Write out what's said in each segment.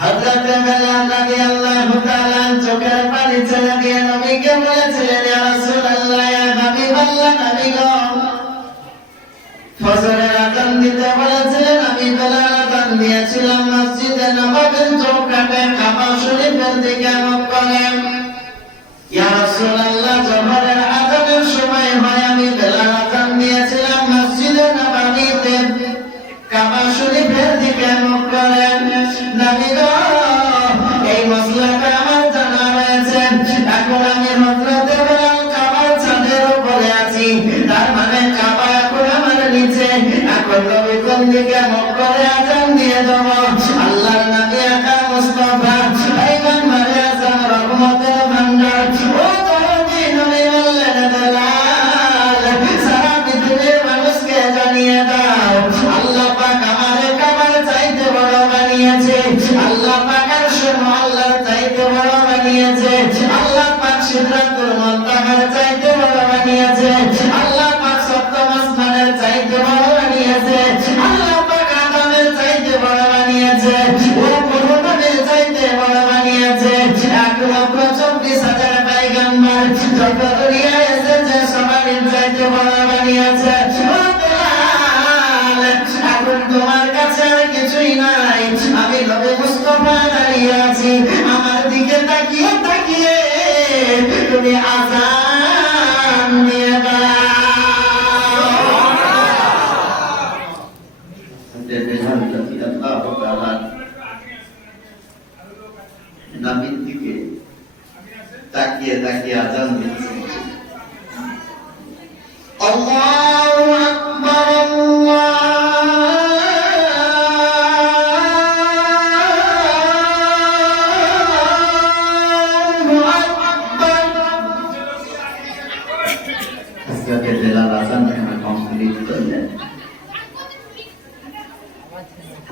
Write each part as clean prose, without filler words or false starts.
হযরত বেলাল রাদিয়াল্লাহু তাআলা চোখের পানি ছেড়ে দিয়ে নবীকে বলেছিলেন, ইয়া রাসূলুল্লাহ, ইয়া হাবিবাল্লাহ, নবী গো, ফজরের আযান দিতে বলেছিলেন, আমি বেলাল আযান দিয়েছিলাম মসজিদে নববীর চৌকাঠে কাবা শরীফের দিকে মুখ করে। ইয়া রাসূলুল্লাহ, জোহরের আযানের সময় হয়, আমি বেলাল আযান দিয়েছিলাম মসজিদে নববীতে কাবা শরীফের দিকে মুখ করে। নবী গো, এই মসলাটা আমার জানা রয়েছে। এখন আমি হযরত বেলাল কাবার ছাদের উপরে আছি, তার মানে কাবা এখন আমার নিচে। এখন নবী কোন দিকে মুখ করে আযান দিয়ে দেব? আল্লাহর নবী আকা মুস্তাফা আইমান মারে আযান রহমতের ভান্ডার। ও দরদি নবী বললেন, বেলাল, সারা পৃথিবীর মানুষকে জানিয়ে দাও, আল্লাহ পাক আমারে কাবার চাইতে বড় বানিয়েছে। আল্লাহ পাক আরশে আল্লাহর চাইতে বড় বানিয়েছে। আল্লাহ পাক সিদরাতুল মুনতাহার চাইতে বড় বানিয়েছে। আল্লাহ পাক সপ্তম আসমানের চাইতে বড় বানিয়েছে। আল্লাহ পাক আদমের চাইতে বড় বানিয়েছে। ও মুহাম্মদের চাইতে বড় বানিয়েছে। 1,24,000 পয়গম্বর যত দুনিয়ায় এসেছে সবার চাইতে বড় বানিয়েছে। ও বেলাল, এখন তোমার কাছে আর কিছুই নাই, আমি নবী মুস্তাফা দাঁড়িয়ে আছি। আমার দিকে তাকিয়ে তাকিয়ে তুমি আযান দিয়ে দাও। নবীর দিকে তাকিয়ে তাকিয়ে আযান দিচ্ছে। আল্লাহু আকবার, আল্লাহু আকবার। হযরত বেলাল আযান কমপ্লিট করলেন।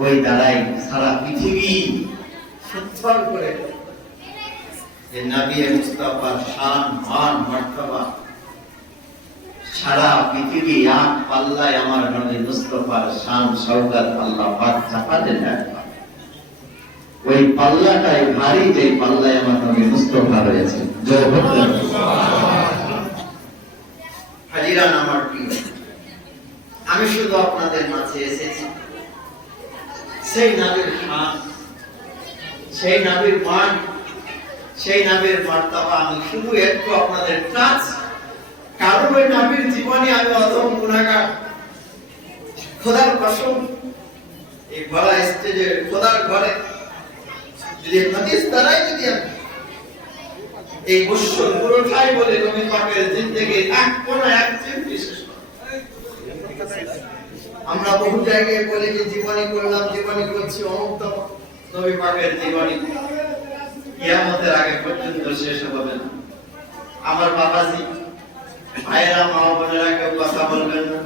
ওই দাঁড়াই সারা পৃথিবী সুন্দর করে যে নবী মুস্তাফার শান, মান, মর্তবা সারা পৃথিবী এক পাল্লায় আমার নবী মুস্তাফার শান শওকত আল্লাহ পাক চাপালেন। ওই পাল্লাটাই ভারী, যে পাল্লায় আমার নবী মুস্তাফা রয়েছে। জয় হোক হাজিরান আমার প্রিয়, আমি শুধু আপনাদের মাঝে এসেছি সেই নবীর শান, সেই নবীর মান, সেই নবীর মর্তবা আমি শুধু একটু আপনাদের টাচ। কারণ ওই নবীর জীবনে আমি অধম গুনাহগার। খোদার কসম, এই বড় স্টেজে খোদার ঘরে যদি হাদিস দ্বারাই যদি এই বছর পুরোটাই বলে নবী পাকের জিন্দেগি এক কোণা এক চিন বিশেষ আমরা বহু জায়গায় বলি যে জীবনী করলাম, জীবনী করছি, অমুক নবী পাকের জীবনী কিয়ামতের আগে পর্যন্ত শেষ হবে না। আমার বাবাজি, ভাইরা, মা বোনেরা কেউ কথা বলবেন না।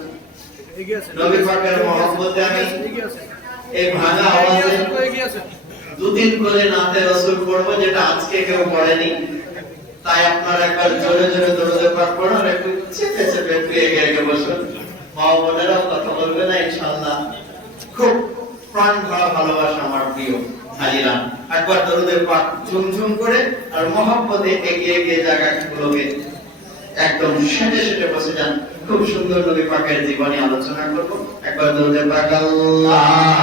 নবী পাকের মহব্বতে আমি এই ভাঙা আওয়াজে দুদিন করে নাতে রাসূল পড়বো, যেটা আজকে কেউ পড়েনি। তাই আপনারা একবার জোরে জোরে দরুদ পাক পড়ুন, একটু চেপে চেপে একটু এগিয়ে এগিয়ে বসুন। মা বোনেরাও কথা বলবে না ইনশাআল্লাহ। খুব প্রাণ ভরা ভালোবাসা আমার প্রিয় হাজিরা, একবার দরুদ পাক ঝুমঝুম করে আর মহব্বতে এগিয়ে এগিয়ে জায়গাগুলোকে একদম সেটে সেটে বসে যান। খুব সুন্দর নবী পাকের জীবনী আলোচনা করব। একবার দরুদ পাক আল্লাহুম্মা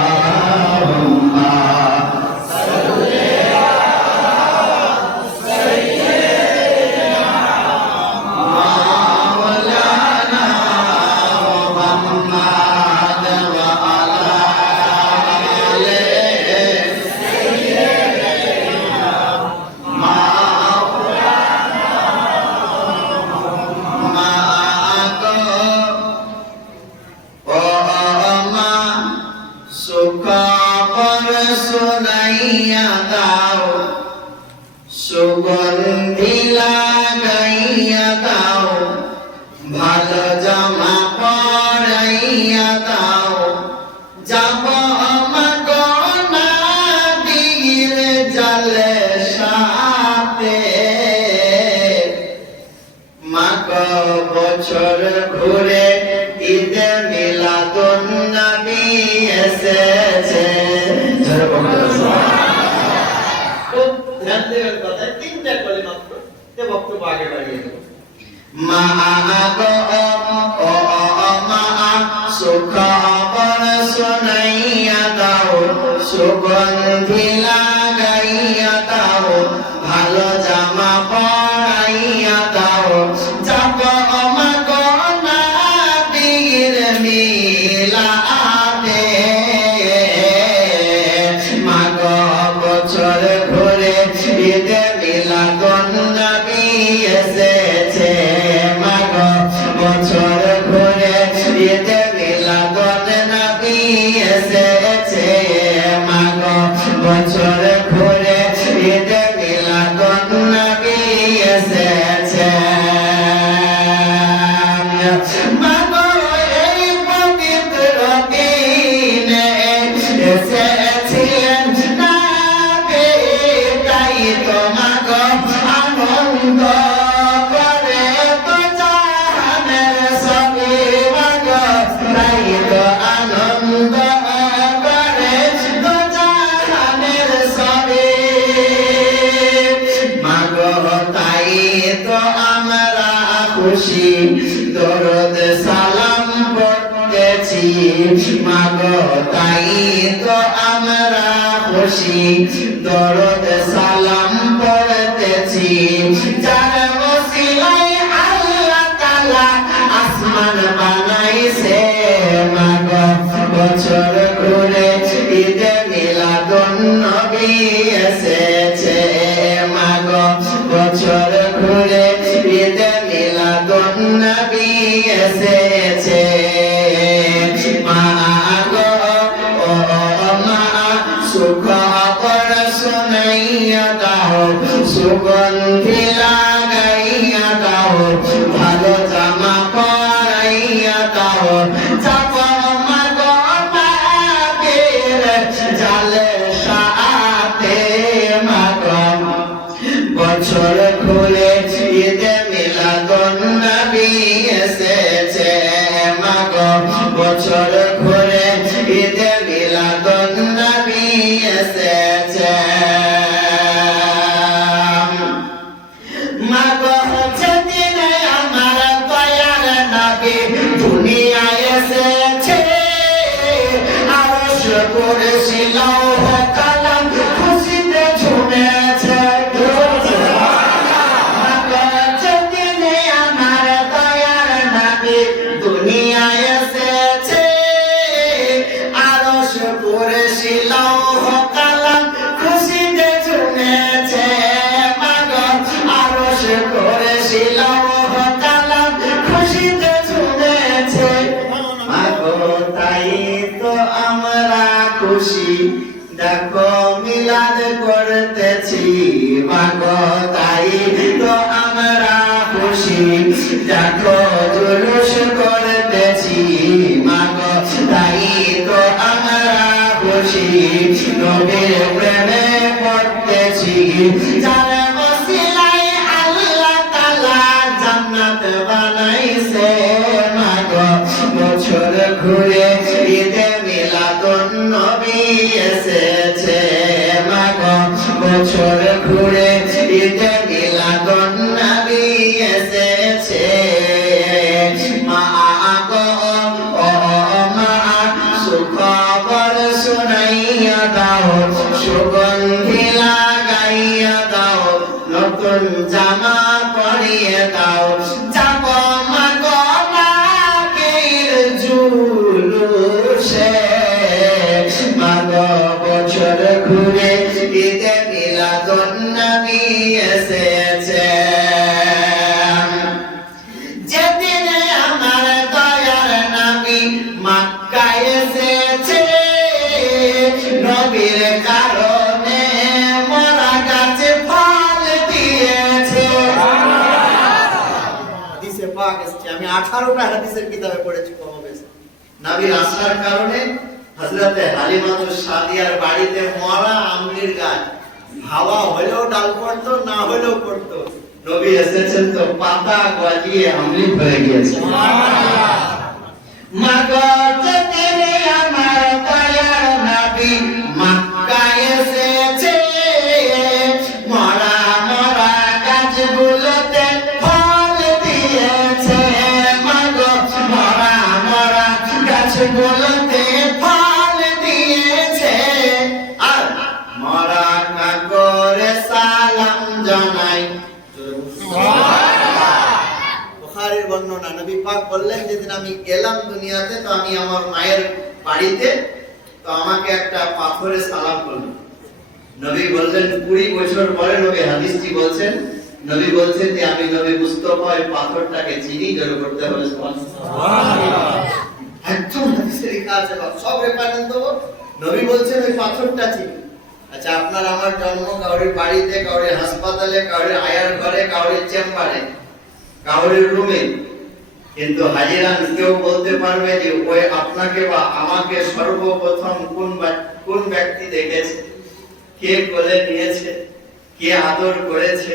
সাল্লি সুগন্ধি লাগাইয়া দাও, ভালো জামা পরাইয়া দাও, যাব মগনা দিল জলে সাথে, মাগ বছর ঘুরে ঈদে মিলাদুন নবী এসেছে। গো ও মা সুখ খবর শোনাইয়া দাও, সুগন্ধি লাগাইয়া দাও, ভালো জামা পরাইয়া দাও, যাব মা গো নবীর মিলাদে। মা গো বছর ঘুরে ঈদে মিলাদুন নবী এসেছে, মা গো বছর ঘুরে ঈদে মিলাদুন নবী এসেছে, মা গো বছর ঘুরে ঈদে মিলাদুন নবী এসেছে। মা গো এই পবিত্র দিনে এসেছিলেন নবী, তাই তো মা গো আনন্দ করে তো জাহানের সবই, মা গো তাই তো আনন্দ করে তো জাহানের সবই। মা গো তাই তো আমরা খুশি দরুদ সালাম পড়তেছি, মা গো তাই তো আমরা খুশি দরুদ সালাম পড়তেছি। যার ওসিলায় আল্লাহ তাআলা আসমান বানাইছে, মা গো বছর ঘুরে ঈদে মিলাদুন নবী এসেছে, মা গো বছর ঘুরে ঈদে মিলাদুন নবী এসেছে। মা গো ও মা সুখ খবর শোনাইয়া দাও, সুগন্ধি লাগাইয়া দাও, ভালো জামা পরাইয়া দাও, যাব মা গো নবীর জালসাতে। মা গো বছর ঘুরে ঈদে মিলাদুন নবী এসেছে, মা গো বছর ঘুরে ঈদে মিলাদুন নবী এসেছে। মা গো যেদিনে আমার দয়ার নবী দুনিয়ায় এসেছে, আরশ কুরসি লৌহ কলম খুশিতে ঝুমেছে। মা গো যেদিনে আমার দয়ার নবী দুনিয়ায় এসেছে, আরশ কুরসি লৌহ কলম খুশিতে ঝুমেছে। মা গো আরশ কুরসি লৌহ কলম খুশিতে ঝুমেছে। মা গো তাই তো আমরা খুশি দেখো মিলাদ করতেছি, মা গো তাই তো আমরা খুশি দেখো জুলুস করতেছি, মা গো তাই তো আমরা খুশি নবীর প্রেমে পড়তেছি। যার ওসিলায় আল্লাহ তাআলা জান্নাত বানাইছে, মা গো বছর ঘুরে ঈদে মিলাদুন নবী এসেছে, মা গো বছর ঘুরে ঈদে মিলাদুন নবী এসেছে। মা গো ও মা সুখ খবর শোনাইয়া দাও, সুগন্ধি লাগাইয়া দাও, নতুন জামা পরিয়ে দাও, যাব মা গো নবীর জুলুসে। মা গো বছর ঘুরে ঈদে মিলাদুন নবী এসেছে। যেদিনে আমার দয়ার নবী মক্কায় এসেছে, নবীর কারণে মরা গাছে ফল দিয়েছে। হাদিসে পাক এসেছে, আমি 18টা হাদিসের কিতাবে পড়েছি কমবেশ। নবীর আসার কারণে হযরতে হালিমাতুস সাদিয়ার বাড়িতে মরা আমলির গাছ, হাওয়া হলেও ডাল পড়তো, না হলেও পড়তো। নবী এসেছেন তো পাতা গজিয়ে আমলি হয়ে গিয়েছে। সুবহানাল্লাহ। মা গো যেদিনে আমার দয়ার নবী মক্কায় এসেছে, মরা মরা গাছগুলোতে ফল দিয়েছে। মরা কাকরে সালাম জানাই। বুখারীর বর্ণনা, নবী পাক বললেন যেদিন আমি এলাম দুনিয়াতে, তো আমি আমার মায়ের বাড়িতে, তো আমাকে একটা পাথরে সালাম করলো। নবী বললেন 20 বছর পরে নবী হাদিসটি বলছেন, নবী বলছেন যে আমি নবী মুস্তাফা ওই পাথরটাকে চিনি। জোরে করতে হবে সুবহানাল্লাহ। একদম হাদিসে লেখা আছে, সব রেফারেন্স দেবো, নবী বলছেন ওই পাথরটা চিনি। আচ্ছা, আপনার আমার জন্ম কাউরির বাড়িতে, কাউরির হাসপাতালে, কাউরির আয়ার ঘরে, কাউরির চেম্বারে, কাউরির রুমে, কিন্তু হাজিরান কেউ বলতে পারবে যে ওই আপনাকে বা আমাকে সর্বপ্রথম কোন ব্যক্তি দেখেছে, কে কোলে নিয়েছে, কে আদর করেছে?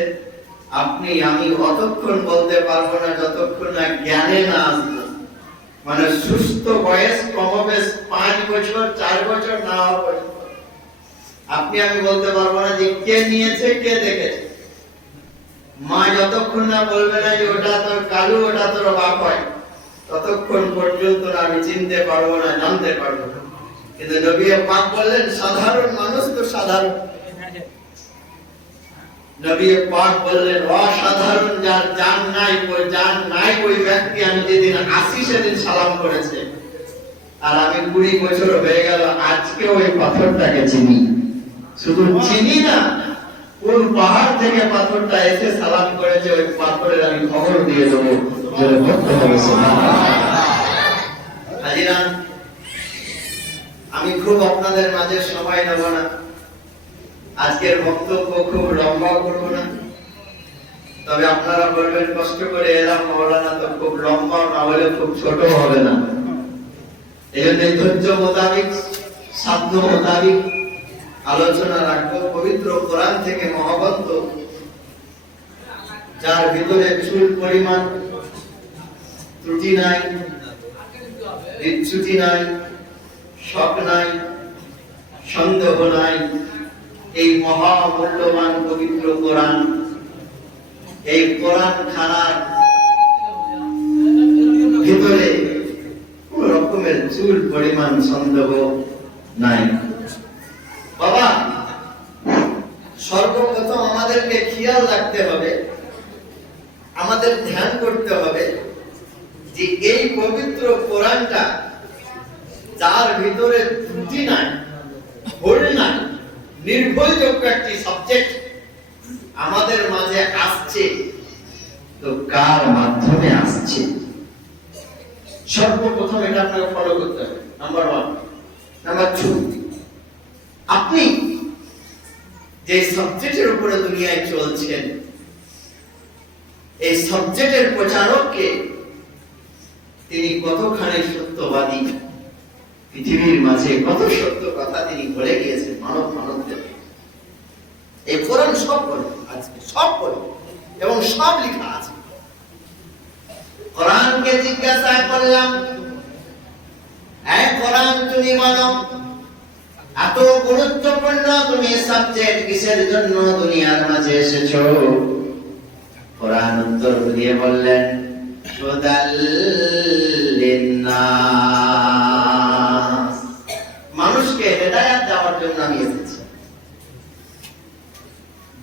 আপনি আমি অতক্ষণ বলতে পারবো না যতক্ষণ না জ্ঞানে না আসবো। মানে সুস্থ বয়স কমবেশ 5 বছর 4 বছর না হওয়া পর্যন্ত আপনি আমি বলতে পারবো না যে কে নিয়েছে, কে দেখেছে। মা যতক্ষণ না বলবে না যে ওটা তোর কালু, ওটা তোর বাপ হয়, ততক্ষণ পর্যন্ত আমি চিনতে পারবো না, জানতে পারবো না। কিন্তু নবী পাক বললেন সাধারণ মানুষ তো সাধারণ। নবী পাক বললেন অসাধারণ, যার জান নাই ওই ব্যক্তি আমি যেদিন আসি সেদিন সালাম করেছে। আর আমি 20 বছর হয়ে গেল, আজকে ওই পাথরটাকে চিনি। শুধু চিনি না, কোন পাহাড় থেকে পাথরটা এসে সালাম করেছে ওই পাথরের আমি খবর দিয়ে দেবো। জোরে বলতে হবে সুবহানাল্লাহ। হাজিরান, আমি খুব আপনাদের মাঝে সময় নেব না, আজকের বক্তব্য খুব লম্বা করব না। তবে আপনারা বলবেন কষ্ট করে এলাম মাওলানা, তো খুব লম্বা না হলে খুব ছোট হবে না। এই জন্য ধৈর্য মোতাবিক, সাধ্য মোতাবিক আলোচনা রাখবো। পবিত্র কোরআন থেকে মহাগ্রন্থ, যার ভিতরে চুল পরিমাণ ত্রুটি নাই, বিচ্যুতি নাই, শক নাই, সন্দেহ নাই, এই মহামূল্যবান পবিত্র কোরআন, এই কোরআন খানার ভিতরে কোন রকমের চুল পরিমাণ সন্দেহ নাই। বাবা, সর্বপ্রথম আমাদেরকে খেয়াল রাখতে হবে, আমাদের ধ্যান করতে হবে যে এই পবিত্র কোরআনটা, যার ভিতরে ত্রুটি নাই, ভুল নাই, নির্ভরযোগ্য একটি সাবজেক্ট আমাদের মাঝে আসছে, তো কার মাধ্যমে আসছে? সর্বপ্রথম এটা আপনাকে ফলো করতে হবে, নাম্বার 1। নাম্বার 2, আপনি যে সাবজেক্টের উপরে দুনিয়ায় চলছেন, এই সাবজেক্টের প্রচারককে তিনি কতখানি সত্যবাদী, পৃথিবীর মাঝে কত সত্য কথা তিনি বলে গিয়েছেন মানবদের। এই কোরআন সব বলে, আজকে সব বলে এবং সব লেখা আছে। কোরআনকে জিজ্ঞাসা করলাম, এই কোরআন তুমি বলো, এত গুরুত্বপূর্ণ তুমি সাবজেক্ট কিসের জন্য দুনিয়ার মাঝে এসেছো? কোরআন উত্তর দিয়ে বললেন, হুদাল লিন্নাস, মানুষকে হেদায়েত দেওয়ার জন্য আমি এসেছি।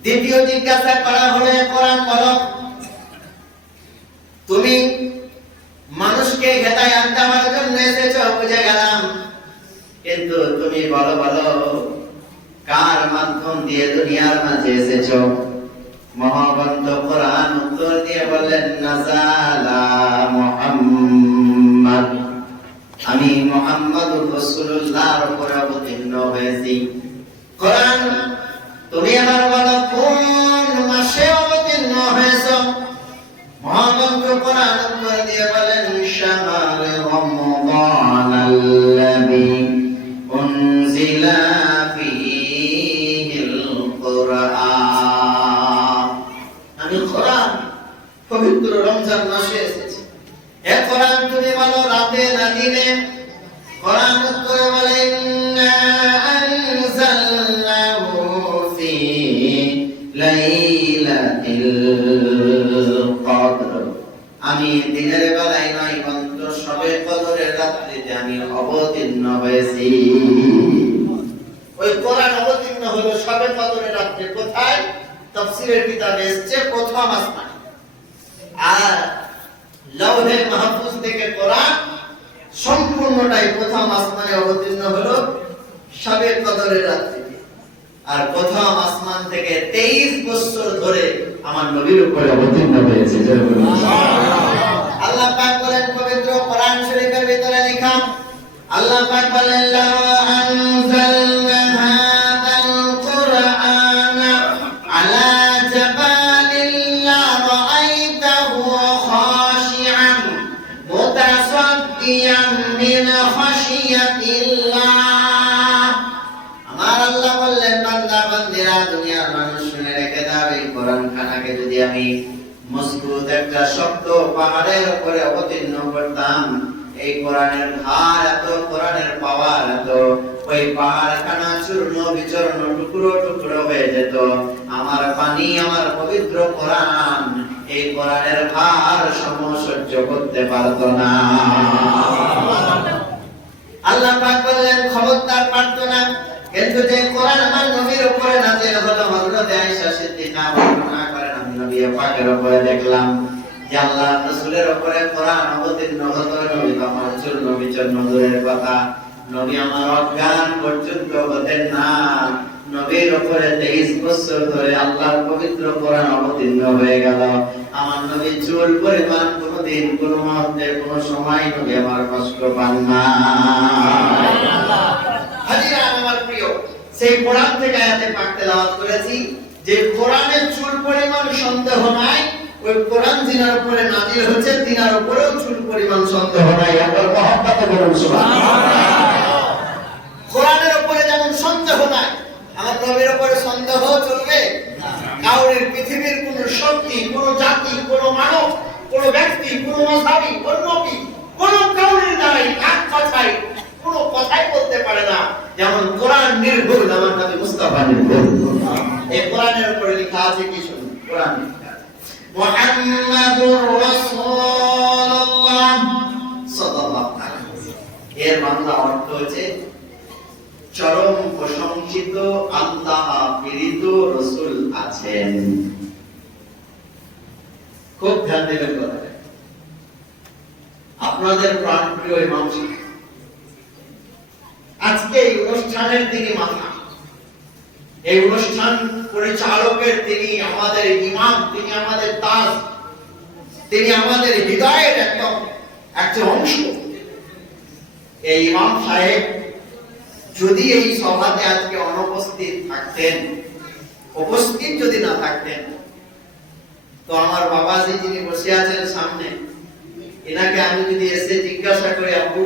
দ্বিতীয় জিজ্ঞাসা করা হলে কোরআন বলো, তুমি মানুষকে হেদায়েত দেওয়ার জন্য এসেছো, বুঝে গেলাম, কিন্তু তুমি বলো কার মাধ্যম দিয়ে দুনিয়ার মাঝে এসেছো? মহাগ্রন্থ কোরআন উত্তর দিয়ে বললেন, নাযালা মুহাম্মদ, আমি মুহাম্মদুর রাসূলুল্লাহর উপর অবতীর্ণ হয়েছি। কোরআন তুমি এবার বলো কোন মাসে অবতীর্ণ হয়েছো? মহাগ্রন্থ কোরআন উত্তর দিয়ে বলেন, শাহরে রমাদান আল্লাযী উনজিলা ফীহিল কুরআন, আমি কোরআন পবিত্র রমজান মাসে এসেছি। হে কোরআন তুমি বলো রাতে না দিনে? কোরআন উত্তরে বলে, ইন্না আনজালনাহু ফী লাইলাতিল কদর, আমি দিনের বেলায় নয় বরঞ্চ শবে কদরের রাত্রিতে আমি অবতীর্ণ হয়েছি। ওই কোরআন অবতীর্ণ হলো শবে কদরের রাতে কোথায়? তাফসীরের কিতাবে এসেছে প্রথম আসমানে। আর লৌহে মাহফুজ থেকে কোরআন সম্পূর্ণটাই প্রথম আসমানে অবতীর্ণ হলো শবে কদরের রাতে। আর প্রথম আসমান থেকে 23 বছর ধরে আমার নবীর উপরে অবতীর্ণ হয়েছে। আল্লাহ পাক বলেন পবিত্র কোরআন শরীফের ভিতরে লেখা, আল্লাহ পাক বলেন লা আনজালনা হাযাল কুরআনা আলা জাবালিন লা রাআইতাহু খাশিআন মুতাসাদ্দিয়ান মিন খাশিয়াতিল্লাহ। আমার আল্লাহ বললেন বান্দা বান্দিরা, দুনিয়ার মানুষ শুনে রেখে দাও, এই কোরআন খানাকে যদি আমি মজবুত একটা শক্ত পাহাড়ের উপরে অবতীর্ণ করতাম, এই কোরআনের ধার এত, কোরআনের পাওয়ার এত, ওই পাহাড়খানা চূর্ণ বিচূর্ণ টুকরো টুকরো হয়ে যেত। আমার পানি, আমার পবিত্র কোরআন এই কোরআনের ভার সহ্য করতে পারত না। আল্লাহ পাক বললেন খবরদার পারত না। কিন্তু যে কোরআন আমার নবীর উপরে নাযিল হলো, হযরত আয়েশা সিদ্দিকা বর্ণনা করেন, আমি নবী পাকের উপরে দেখলাম যে আল্লাহ রাসূলের উপরে কোরআন অবতীর্ণ হতো। নবী আমার চূর্ণ বিচূর্ণ দূরের কথা, নবী আমার অজ্ঞান পর্যন্ত হতেন না। নবীর উপরে 23 বছর ধরে আল্লাহর পবিত্র কোরআন অবতীর্ণ হয়ে গেল। আমার নবী চুল পরিমাণ কোনদিন কোন মুহূর্তে কোন সময় নবী আমার কষ্ট পান না। হাজিরা আমার প্রিয়, সেই কোরআন থেকে আয়াতে পাক তেলাওয়াত করেছি যে কোরআনের চুল পরিমাণ সন্দেহ নাই। ওই কোরআন যিনার উপরে নাযিল হয়েছে তিনার উপরেও চুল পরিমাণ সন্দেহ নাই। আল্লাহর মহব্বতে বলুন সুবহানাল্লাহ। কোরআনের উপরে যেমন সন্দেহ নাই, আমার নবীর উপরে সন্দেহ চলবে না। কাউরের পৃথিবীর কোন শক্তি, কোন জাতি, কোন মানব, কোন ব্যক্তি, কোন মাযহাবী, কোন নবী, কোন কাউরের দ্বারাই এক কথাই কোন কথাই বলতে পারে না যেমন কোরআন নির্ভুল, আমার নবী মুস্তাফা নির্ভুল। এই কোরআনের উপরে লেখা আছে কি শুনুন, কোরআন লেখা আছে মুহাম্মাদুর রাসূলুল্লাহ সাল্লাল্লাহু আলাইহি ওয়াসাল্লাম। এর বাংলা অর্থ হচ্ছে চরম প্রশংসিত আল্লাহ প্রেরিত রাসূল আছেন। খুব ধ্যান দেবেন কথা। আপনাদের প্রাণপ্রিয় ইমাম সাহেব আজকে এই অনুষ্ঠানের তিনি মাথা, এই অনুষ্ঠান পরিচালকের তিনি আমাদের ইমাম, তিনি আমাদের তাজ, তিনি আমাদের হৃদয়ের একটা অংশ। এই ইমাম সাহেব যদি এই সভাতে আজকে অনুপস্থিত থাকতেন, উপস্থিত যদি না থাকতেন, তো আমার বাবাজি যিনি বসে আছেন সামনে, এনাকে আমি যদি এসে জিজ্ঞাসা করি, আব্বু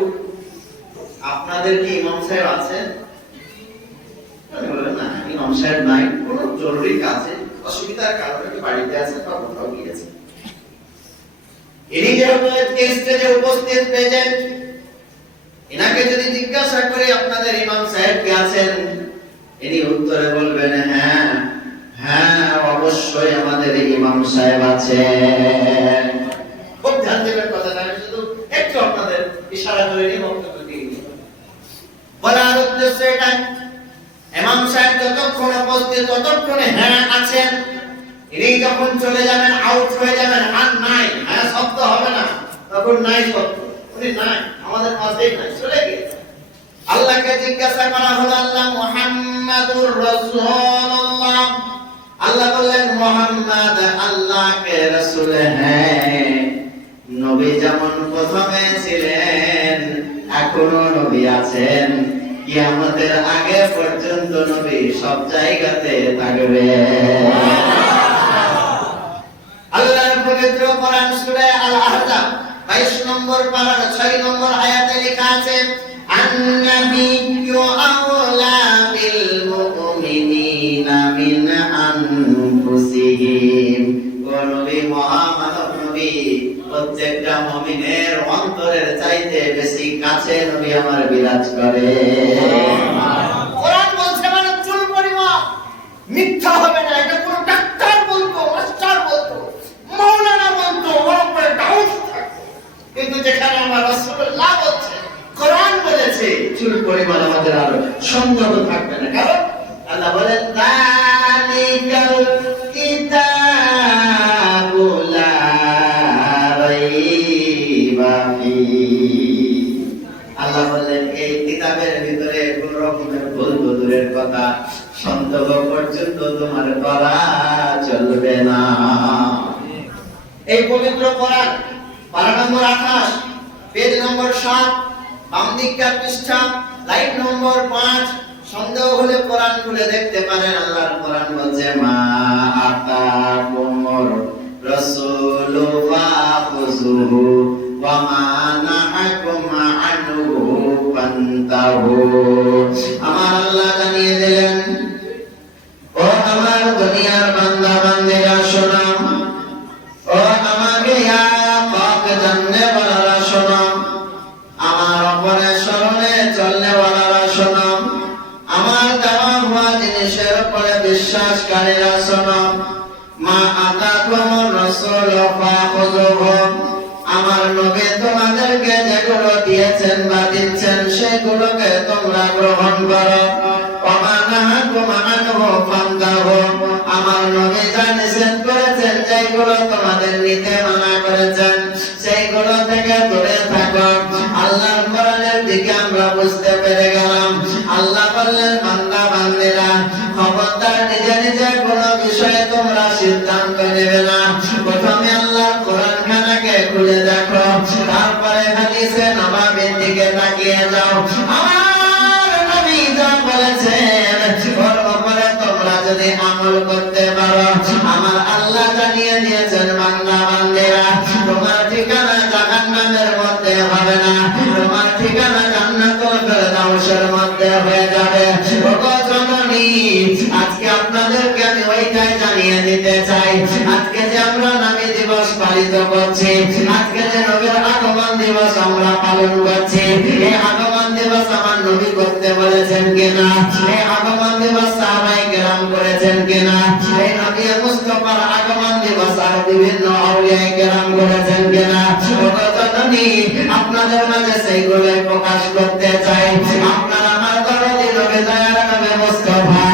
আপনাদের কি ইমাম সাহেব আছেন? বলেন না, ইমাম সাহেব নাই, কোন জরুরি কাজে অসুবিধার কারণে বাড়িতে আছে বা কোথাও গিয়েছে। ইনি যেহেতু স্টেজে উপস্থিত প্রেজেন্ট, এনাকে যদি জিজ্ঞাসা করি আপনাদের ইমাম সাহেব কে আছেন, ইনি উত্তরে বলবেন হ্যাঁ হ্যাঁ অবশ্যই আমাদের ইমাম সাহেব আছেন। খুব ধ্যান দেবেন কথাটা, আমি শুধু একটু আপনাদের ইশারা করে নিয়ে বক্তব্য দিয়ে বলার উদ্দেশ্য এটাই, ইমাম সাহেব যতক্ষণ উপস্থিত ততক্ষণে হ্যাঁ আছেন। ইনি যখন চলে যাবেন, আউট হয়ে যাবেন, আর নাই, হ্যাঁ শব্দ হবে না, তখন নাই শব্দ, উনি নাই, আমাদের মাঝেই নাই, চলে গিয়েছে। আল্লাহকে জিজ্ঞাসা করা হলো, আল্লাহ মুহাম্মাদুর রাসূলুল্লাহ, আল্লাহ বললেন মুহাম্মদ আল্লাহকে রাসূল হ্যাঁ। নবী যেমন প্রথমে ছিলেন, এখনো নবী আছেন, কিয়ামতের আগে পর্যন্ত নবী সব জায়গাতে থাকবে। আল্লাহর পবিত্র কোরআন সূরা আল আহজাব 22 নম্বর পারার 6 নম্বর আয়াতে লেখা আছে, আন-নাবিয়্যু আওলা বিল মুমিনিনা মিন আনফুসিহিম। ও নবী, মহামানব নবী, প্রত্যেকটা মুমিনের অন্তরের চাইতে বেশি কাছে নবী আমার বিরাজ করে। কোরআন বলছে মানে চুল পরিমাপ মিথ্যা হবে না। এটা কোন ডাক্তার বলতো, মাস্টার বলতো, মাওলানা বলতো, ওর উপরে ডাউট থাকতো, কিন্তু যেখানে আমার রাসূলুল্লাহ বলছে, কোরআন বলেছে, চুল পরিমাণ আমাদের আর সন্দেহ থাকবে না। কারণ আল্লাহ বলেন যালিকাল কিতাবু লা রাইবা ফীহি। আল্লাহ বলেন এই কিতাবের ভিতরে কোন রকমের ভুল দূরের কথা সন্দেহ পর্যন্ত তোমার করা চলবে না। এই পবিত্র কোরআন পারা নম্বর 28 পেজ নম্বর 7 বাম দিককার পৃষ্ঠা লাইন নম্বর 5। সন্দেহ হলে কোরআন খুলে দেখতে পারেন। আল্লাহর কোরআন বলছে মা আতাকুমুর রাসূলু ফাখুযুহু ওয়া মা নাহাকুম আনহু ফান্তাহু। আমার আল্লাহ জানিয়ে দিলেন, ও আমার দুনিয়ার বান্দা বান্দিরা শোনো, ও আমাকে পাক জাননে ওয়ালারা শোনো, আমার উপরে স্মরণে চলনে ওয়ালারা শোনো, আমার দেওয়া হওয়া জিনিসের উপরে বিশ্বাসকারীরা শোনো। মা আতাকুমুর রাসূলু ফাখুযুহু, আমার নবী তোমাদেরকে যেগুলো দিয়েছেন বা দিচ্ছেন সেগুলোকে তোমরা গ্রহণ করো। ওয়া মা নাহাকুম আনহু ফান্তাহু, আমার নবী যা নিষেধ করেছেন যেগুলো তোমাদের নিতে মানা করেছেন সেইগুলো থেকে দূরে থাকো। আল্লাহর কোরআনের দিকে আমরা বুঝতে পেরে গেলাম। আল্লাহ বললেন বান্দা বান্দিরা খবরদার নিজে নিজে কোনো বিষয়ে তোমরা সিদ্ধান্ত নেবে না। প্রথমে আল্লাহর কোরআন খানাকে খুলে দেখো, তারপরে হাদিসে নববীর দিকে তাকিয়ে যাও। আমার নবী যা বলেছেন ওর উপরে তোমরা যদি আমল করতে পারো, আমার আল্লাহ জানিয়ে দিয়েছেন বান্দা বান্দিরা তোমার ঠিকানা জাহান্নামের মধ্যে হবে না, তোমার ঠিকানা জান্নাতুল ফেরদাউসের মধ্যে হয়ে যাবে। ওগো জননী, আজকে আপনাদেরকে আমি ওইটাই জানিয়ে দিতে চাই। আজকে যে আমরা নবী দিবস পালিত করছি, আজকে যে নবীর আগমন দিবস আমরা পালন করছি, এই আগমন দিবস আমার নবী করতে বলেছেন কিনা? এই আগমন দিবস সাহাবায়ে কেরাম করেছেন কিনা? এই নবী মুস্তাফার আগমন দিবস আর বিভিন্ন আউলিয়ায়ে কেরাম করেছেন কিনা? ওগো জননী, আপনাদের মাঝে সেইগুলো প্রকাশ করতে চাই। আপনারা আমার দরদি নবী দয়ার নবী মুস্তাফা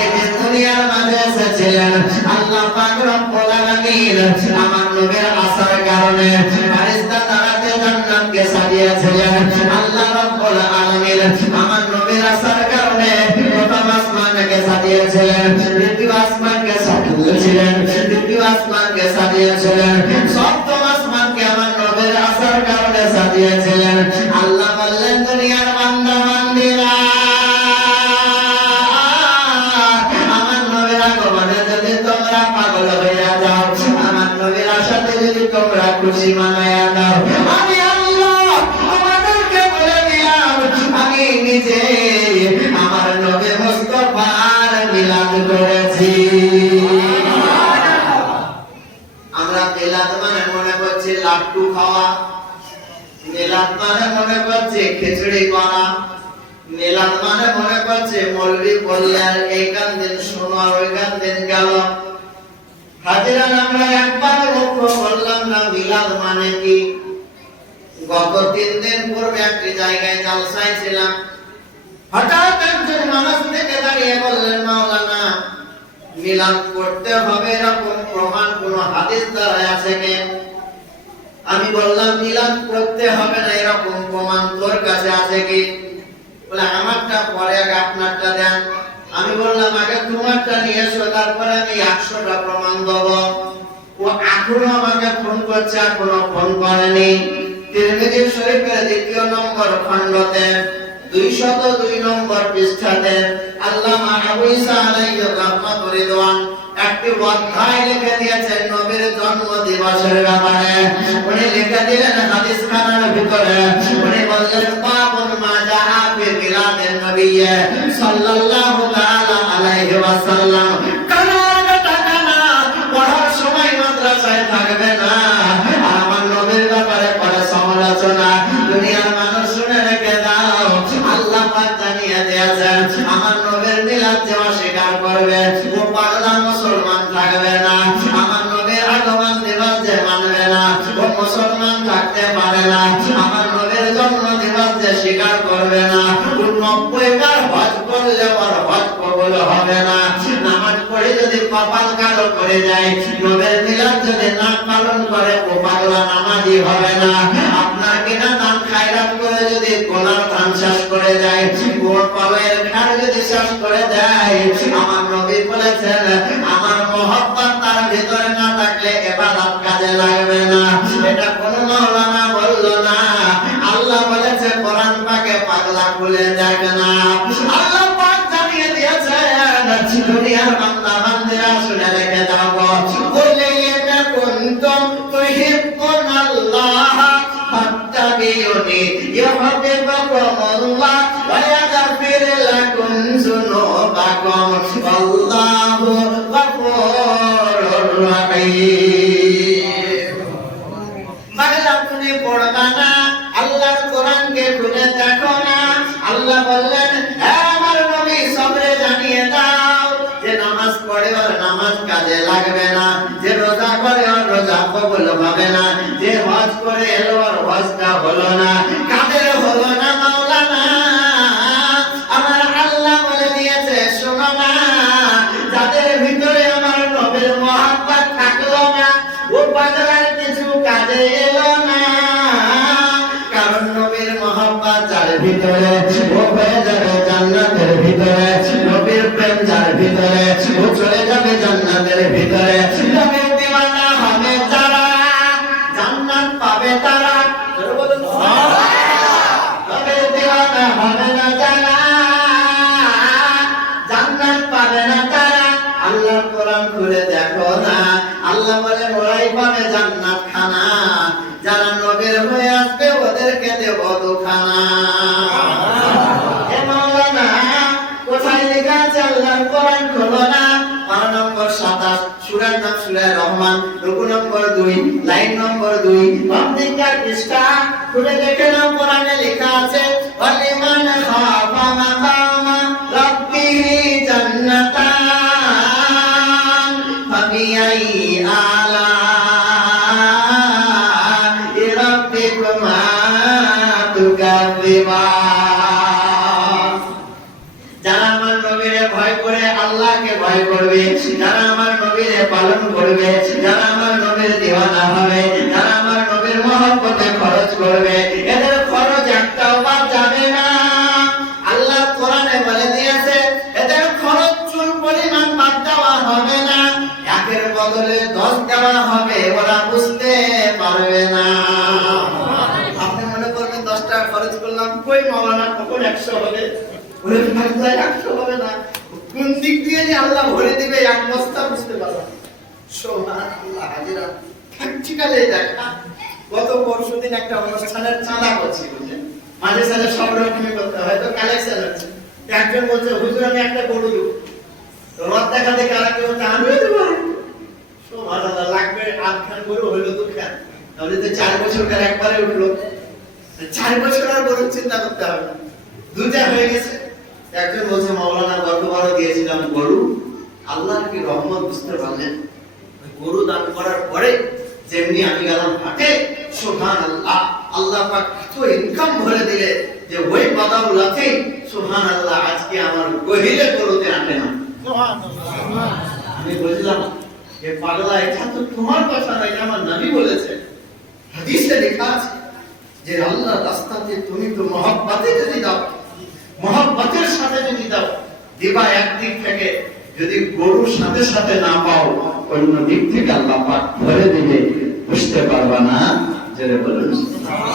এই দুনিয়ার মাঝে এসেছিলেন, আল্লাহ পাক রব্বুল আলামিন আমার নবীর আসার কারণে ফেরেশতা তারাতে জান্নাতকে সাজিয়েছিলেন। আল্লাহ রব্বুল আলামিন আমার নবীর আসার কারণে প্রথম আসমানকে সাজিয়েছিলেন, দ্বিতীয় আসমানকে সাজিয়েছিলেন, তৃতীয় আসমানকে সাজিয়েছিলেন, সপ্তম আসমানকে আমার নবীর আসার কারণে সাজিয়েছিলেন। আল্লাহ বললেন দুনিয়ার বান্দা বান্দিরা আমার নবীর আগমনে যদি তোমরা পাগল হইয়া যাও, আমার নবীর আসাতে যদি তোমরা খুশি মানায়া দাও, আমি আল্লাহ তোমাদেরকে বলে দিলাম আমি নিজে আমার নবী মুস্তাফার মিলাদ করেছি। আমরা মিলাদ মানে মনে করছি লাড্ডু খাওয়া, মিলাদ মানে মনে করছি খিচুড়ি করা, মিলাদ মানে মনে করছে মৌলবি বললে আর এইখান দিন শোনো আর ওইখান দিন গেল। হাজিরান আমরা একবার লক্ষ্য করলাম না মিলাদ মানে কি। গত 3 দিন পূর্বে একটি জায়গায় জলসায় ছিলাম, হঠাৎ একজন মানুষ থেকে দাঁড়িয়ে বললেন মাওলানা মিলাদ করতে হবে এরকম প্রমাণ কোন হাদিস দ্বারা আছে কি? আমি বললাম মিলাদ করতে হবে না এরকম প্রমাণ তোর কাছে আছে কি? বলে আমারটা পরে আগে আপনারটা দেন। আমি বললাম আগে তোমারটা নিয়ে এসো, তারপরে আমি 100টা প্রমাণ দেবো। ও এখনো আমাকে ফোন করছে, এখনো ফোন করেনি। তিরমিজি শরীফের 2 নম্বর খণ্ডতে 202 নম্বর পৃষ্ঠাতে আল্লামা আবু ঈসা আলাইহি রাহমাতুর রিদওয়ান একটি অধ্যায় লিখে দিয়েছেন নবীর জন্ম দিবসের ব্যাপারে। উনি লিখে দিলেন হাদিস খানার ভিতরে, উনি বললেন বাবুন মা জাআ ফি মিলাদিন নবী সাল্লাল্লাহু তাআলা আলাইহি ওয়াসাল্লাম। কানা পড়ার সময় মাদ্রাসায় থাকবে না, আমার নবীর ব্যাপারে পড়ে সমালোচনা। দুনিয়ার মানুষ শুনে রেখে দাও, আল্লাহ পাক জানিয়ে দিয়েছেন আমার নবীর মিলাদ যে অস্বীকার করবে ও পাগলা মুসলমান থাকবে না। আমার নবীর আগমন দিবস যে মানবে না ও মুসলমান থাকতে পারে না। আমার নবীর জন্ম দিবস যে স্বীকার করবে না ও 90 বার হজ করলে ওর হজ দাড়ি যদি কপাল কালো করে যায়, নবের মিলাদ যদি না পালন করে, ও পাগলা নামাজি হবে না। আপনার কিনা দান খায়রাত করে যদি গোলার দান শেষ করে যায়, গোর পালের খার যদি শেষ করে দেয়, আমার নবী বলেছেন আমার মহব্বত তার ভিতরে না থাকলে ইবাদত কাজে লাগবে না। এটা কোন মাওলানা বলল না, আল্লাহ বলেছে কোরআন পাকে, পাগলা ভুলে যাবে না। আল্লাহ পাক জানিয়ে দিয়েছেন, দুনিয়ার বান্দা বান্দিরা শুনে রেখে দাও, বললে এটা কুনতুম তুহিব্বুনাল্লাহ ফাত্তাবিউনি ইউহিব্বুকুমুল্লাহ ওয়া ইয়াগফির লাকুম যুনুবাকুম আল্লাহু গফুরুর রহিম। বাংলা তুমি পড়বা না, আল্লাহর কোরআনকে খুলে দেখো না। আল্লাহ বললেন আমার নবী সবরে জানিয়ে দাও যে নামাজ পড়ে ওর নামাজ কাজে লাগবে না, যে রোজা করে ওর রোজা কবুল হবে না, যে হজ করে এলো ওর হজটা হলো না। কাদের হলো না মাওলানা? আমার আল্লাহ বলে দিয়েছে শোনো না, যাদের ভিতরে আমার নবীর মহব্বত থাকলো না, ও পাগলার কিছু কাজে এলো না। কারণ নবীর মহব্বত যার ভিতরে, ও হয়ে যাবে জান্নাতের ভিতরে। নবীর প্রেম যার ভিতরে, ও চলে যাবে জান্নাতের ভিতরে। নবীর দিওয়ানা হবে যারা, জান্নাত পাবে তারা। বলুন নবীর দিওয়ানা হবে না যারা, জান্নাত পাবে না তারা। আল্লাহর কোরআন খুলে দেখো না, আল্লাহ বলে ওরাই পাবে জান্নাত খানা, যারা নবীর হয়ে আসবে ওদেরকে দেব দুখানা। এ মাওলানা কোথায় লেখা আছে? আল্লাহর কোরআন খোলো না, পারা নম্বর 27, সূরার নাম সূরা রহমান, রুকু নম্বর 2, লাইন নম্বর 2, বামদিকের পৃষ্ঠা খুলে দেখে নাও। কোরআনে লেখা আছে ওয়ালিমান খাফা মাকামা রাব্বিহি জান্নাতান ফাবিআই আলা রাব্বিকুমা তুকাযিবান। যারা আমার নবীরে ভয় করে আল্লাহকে ভয় করবে, যারা আমার নবীরে পালন করবে, যারা আমার নবীর দিওয়ানা হবে, যারা আমার নবীর মহব্বতে খরচ করবে, এদের খরচ একটাও বাদ যাবে না। আল্লাহ কোরআনে বলে দিয়েছে এদের খরচ চুল পরিমাণ বাদ দেওয়া হবে না, একের বদলে 10 দেওয়া হবে, ওরা বুঝতে পারবে না। আপনি মনে করবেন 10 টাকা খরচ করলাম, কই মাওলানা কখন 100 হবে? ওরে ভাই 100 হবে না, কোন দিক দিয়ে যে আল্লাহ ভরে দিবে এক বস্তা বুঝতে পারবে না। সুবহানাল্লাহ। হাজিরা প্র্যাকটিক্যালি দেখা। গত পরশুদিন একটা অনুষ্ঠানের চাঁদা করছি, বুঝলেন, মাঝে সাঝে সব রকমই করতে হয়, তো কালেকশন হচ্ছে। একজন বলছে হুজুর আমি একটা গরু দেব, রথ দেখা দেখে আরেকজন বলছে আমিও দেবো। সুবহানাল্লাহ, লাগবে 8 খান গরু, হলো 2 খান, তাহলে তো 4 বছরকার একবারে উঠলো। 4 বছর আর গরু চিন্তা করতে হবে না, 2টা হয়ে গেছে। একজন বলছে মাওলানা গতবারও দিয়েছিলাম গরু, আল্লাহর কি রহমত বুঝতে পারলেন? গরু দান করার পরে যেমনি আমি গেলাম হাটে, সুবহানাল্লাহ, আল্লাহ পাক এত ইনকাম ভরে দিলে যে ওই বাদাউলাতে সুবহানাল্লাহ আজকে আমার গহিরে গরুতে আটে না। সুবহানাল্লাহ। আমি বললাম যে পাগলা, এটা তো তোমার কথা না, এটা আমার নবী বলেছে। হাদিসে লেখা আছে যে আল্লাহর রাস্তাতে তুমি তো মহব্বতে যদি দাও, মহব্বতের সাথে যদি দাও, দিবা একদিক থেকে, যদি গরুর সাথে সাথে না পাও অন্য দিক থেকে আল্লাহ পাক ভরে দিবে, বুঝতে পারবা না। জোরে বলুন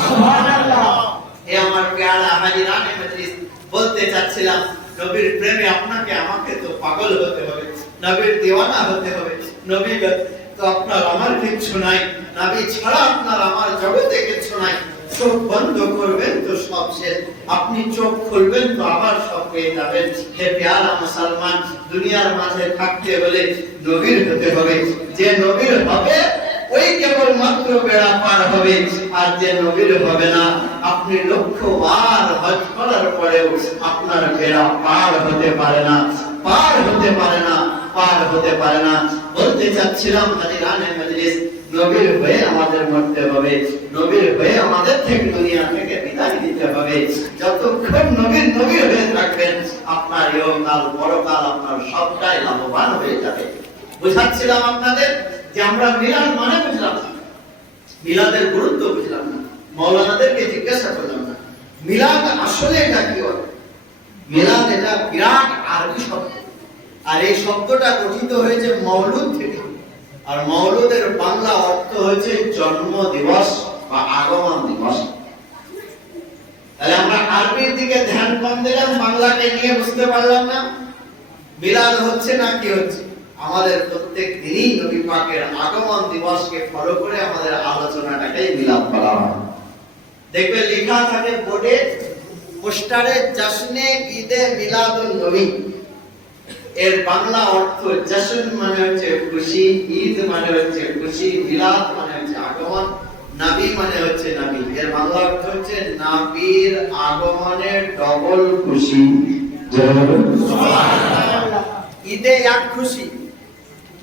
সুবহানাল্লাহ। এ আমার প্যারা হাজিরানে মজলিস, বলতে চাচ্ছিলাম নবীর প্রেমে আপনাকে আমাকে তো পাগল হতে হবে, নবীর দিওয়ানা হতে হবে। নবী তো আপনার আমার কিছু নাই, নবী ছাড়া আপনার আমার জগতে কিছু নাই। চোখ বন্ধ করবেন তো সব শেষ, আপনি চোখ খুলবেন তো আবার সব পেয়ে যাবেন। হে প্যারা মুসলমান, দুনিয়ার মাঝে থাকতে হলে নবীর হতে হবে। যে নবীর হবে ওই কেবল মাত্র বেড়া পার হবে, আর যে নবীর হবে না, আপনি লক্ষবার হজ করার পরেও আপনার বেড়া পার হতে পারে না, পার হতে পারে না। পার হতে পারে না। বলতে চাচ্ছিলাম হাজিরানে মজলিস, নবীর হয়ে আমাদের মরতে হবে, নবীর হয়ে আমাদের থেকে দুনিয়া থেকে বিদায় দিতে হবে। যতক্ষণ নবীর নবী হয়ে থাকবেন, আপনার ইহকাল পরকাল আপনার সবটাই লাভবান হয়ে যাবে। বুঝাচ্ছিলাম আপনাদের যে আমরা মিলাদ মানে বুঝলাম না, মিলাদের গুরুত্ব বুঝলাম না, মাওলানাদেরকে জিজ্ঞাসা করলাম না মিলাদ আসলে এটা কি হয়। মিলাদ এটা বিরাট আরবি শব্দ, আর এই শব্দটা গঠিত হয়েছে মওলুদ থেকে, আর মওলুদের বাংলা অর্থ হয়েছে জন্ম দিবস বা আগমন দিবস। তাহলে আমরা আরবির দিকে ধ্যান কম দিলাম, বাংলাকে নিয়ে বুঝতে পারলাম না মিলাদ হচ্ছে না কি হচ্ছে। আমাদের প্রত্যেক দিনই নবী পাকের আগমন দিবসকে ফলো করে আমাদের আলোচনাটাকে মিলাদ বলা হয়। দেখবে লেখা থাকে বোর্ডে, পোস্টারে, জশ্নে ঈদে মিলাদুন নবী। এর বাংলা অর্থ জশ্ন মানে হচ্ছে খুশি, ঈদ মানে হচ্ছে খুশি, মিলাদ মানে হচ্ছে আগমন, নবী মানে হচ্ছে নবী। এর বাংলা অর্থ হচ্ছে নবীর আগমনের ডবল খুশি। সুবহানাল্লাহ। ঈদে এক খুশি,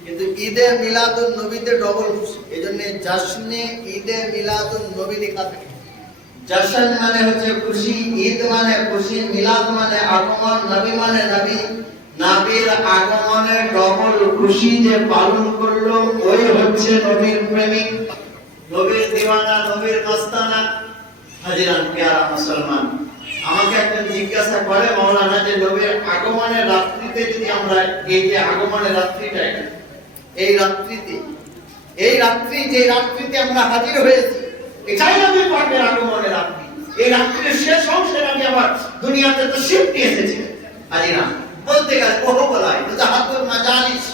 কিন্তু ঈদে মিলাদুন নবীতে ডবল খুশি। এজন্য জশ্নে ঈদে মিলাদুন নবী লেখা থাকে। জশ্ন মানে হচ্ছে খুশি, ঈদ মানে খুশি, মিলাদ মানে আগমন, নবী মানে নবী। নবীর আগমনের ডবল খুশি যে পালন করলো ওই হচ্ছে নবীর প্রেমিক, নবীর দিওয়ানা, নবীর মস্তানা। হাজিরান প্যারা মুসলমান, আমাকে একজন জিজ্ঞাসা করে মাওলানা যে নবীর আগমনের রাত্রিতে যদি আমরা এই যে আগমনের রাত্রিটা, এই রাত্রিতে, এই রাত্রি যে রাত্রিতে আমরা হাজির হয়েছি, এটাই নবীর পাকের আগমনের রাত্রি। এই রাত্রির শেষ অংশে নবী আবার দুনিয়াতে তো শিফট নিয়ে এসেছিলেন। হাজিরান বলতে গেলে বহু বলাই মুজাহাদুল মাজালিস,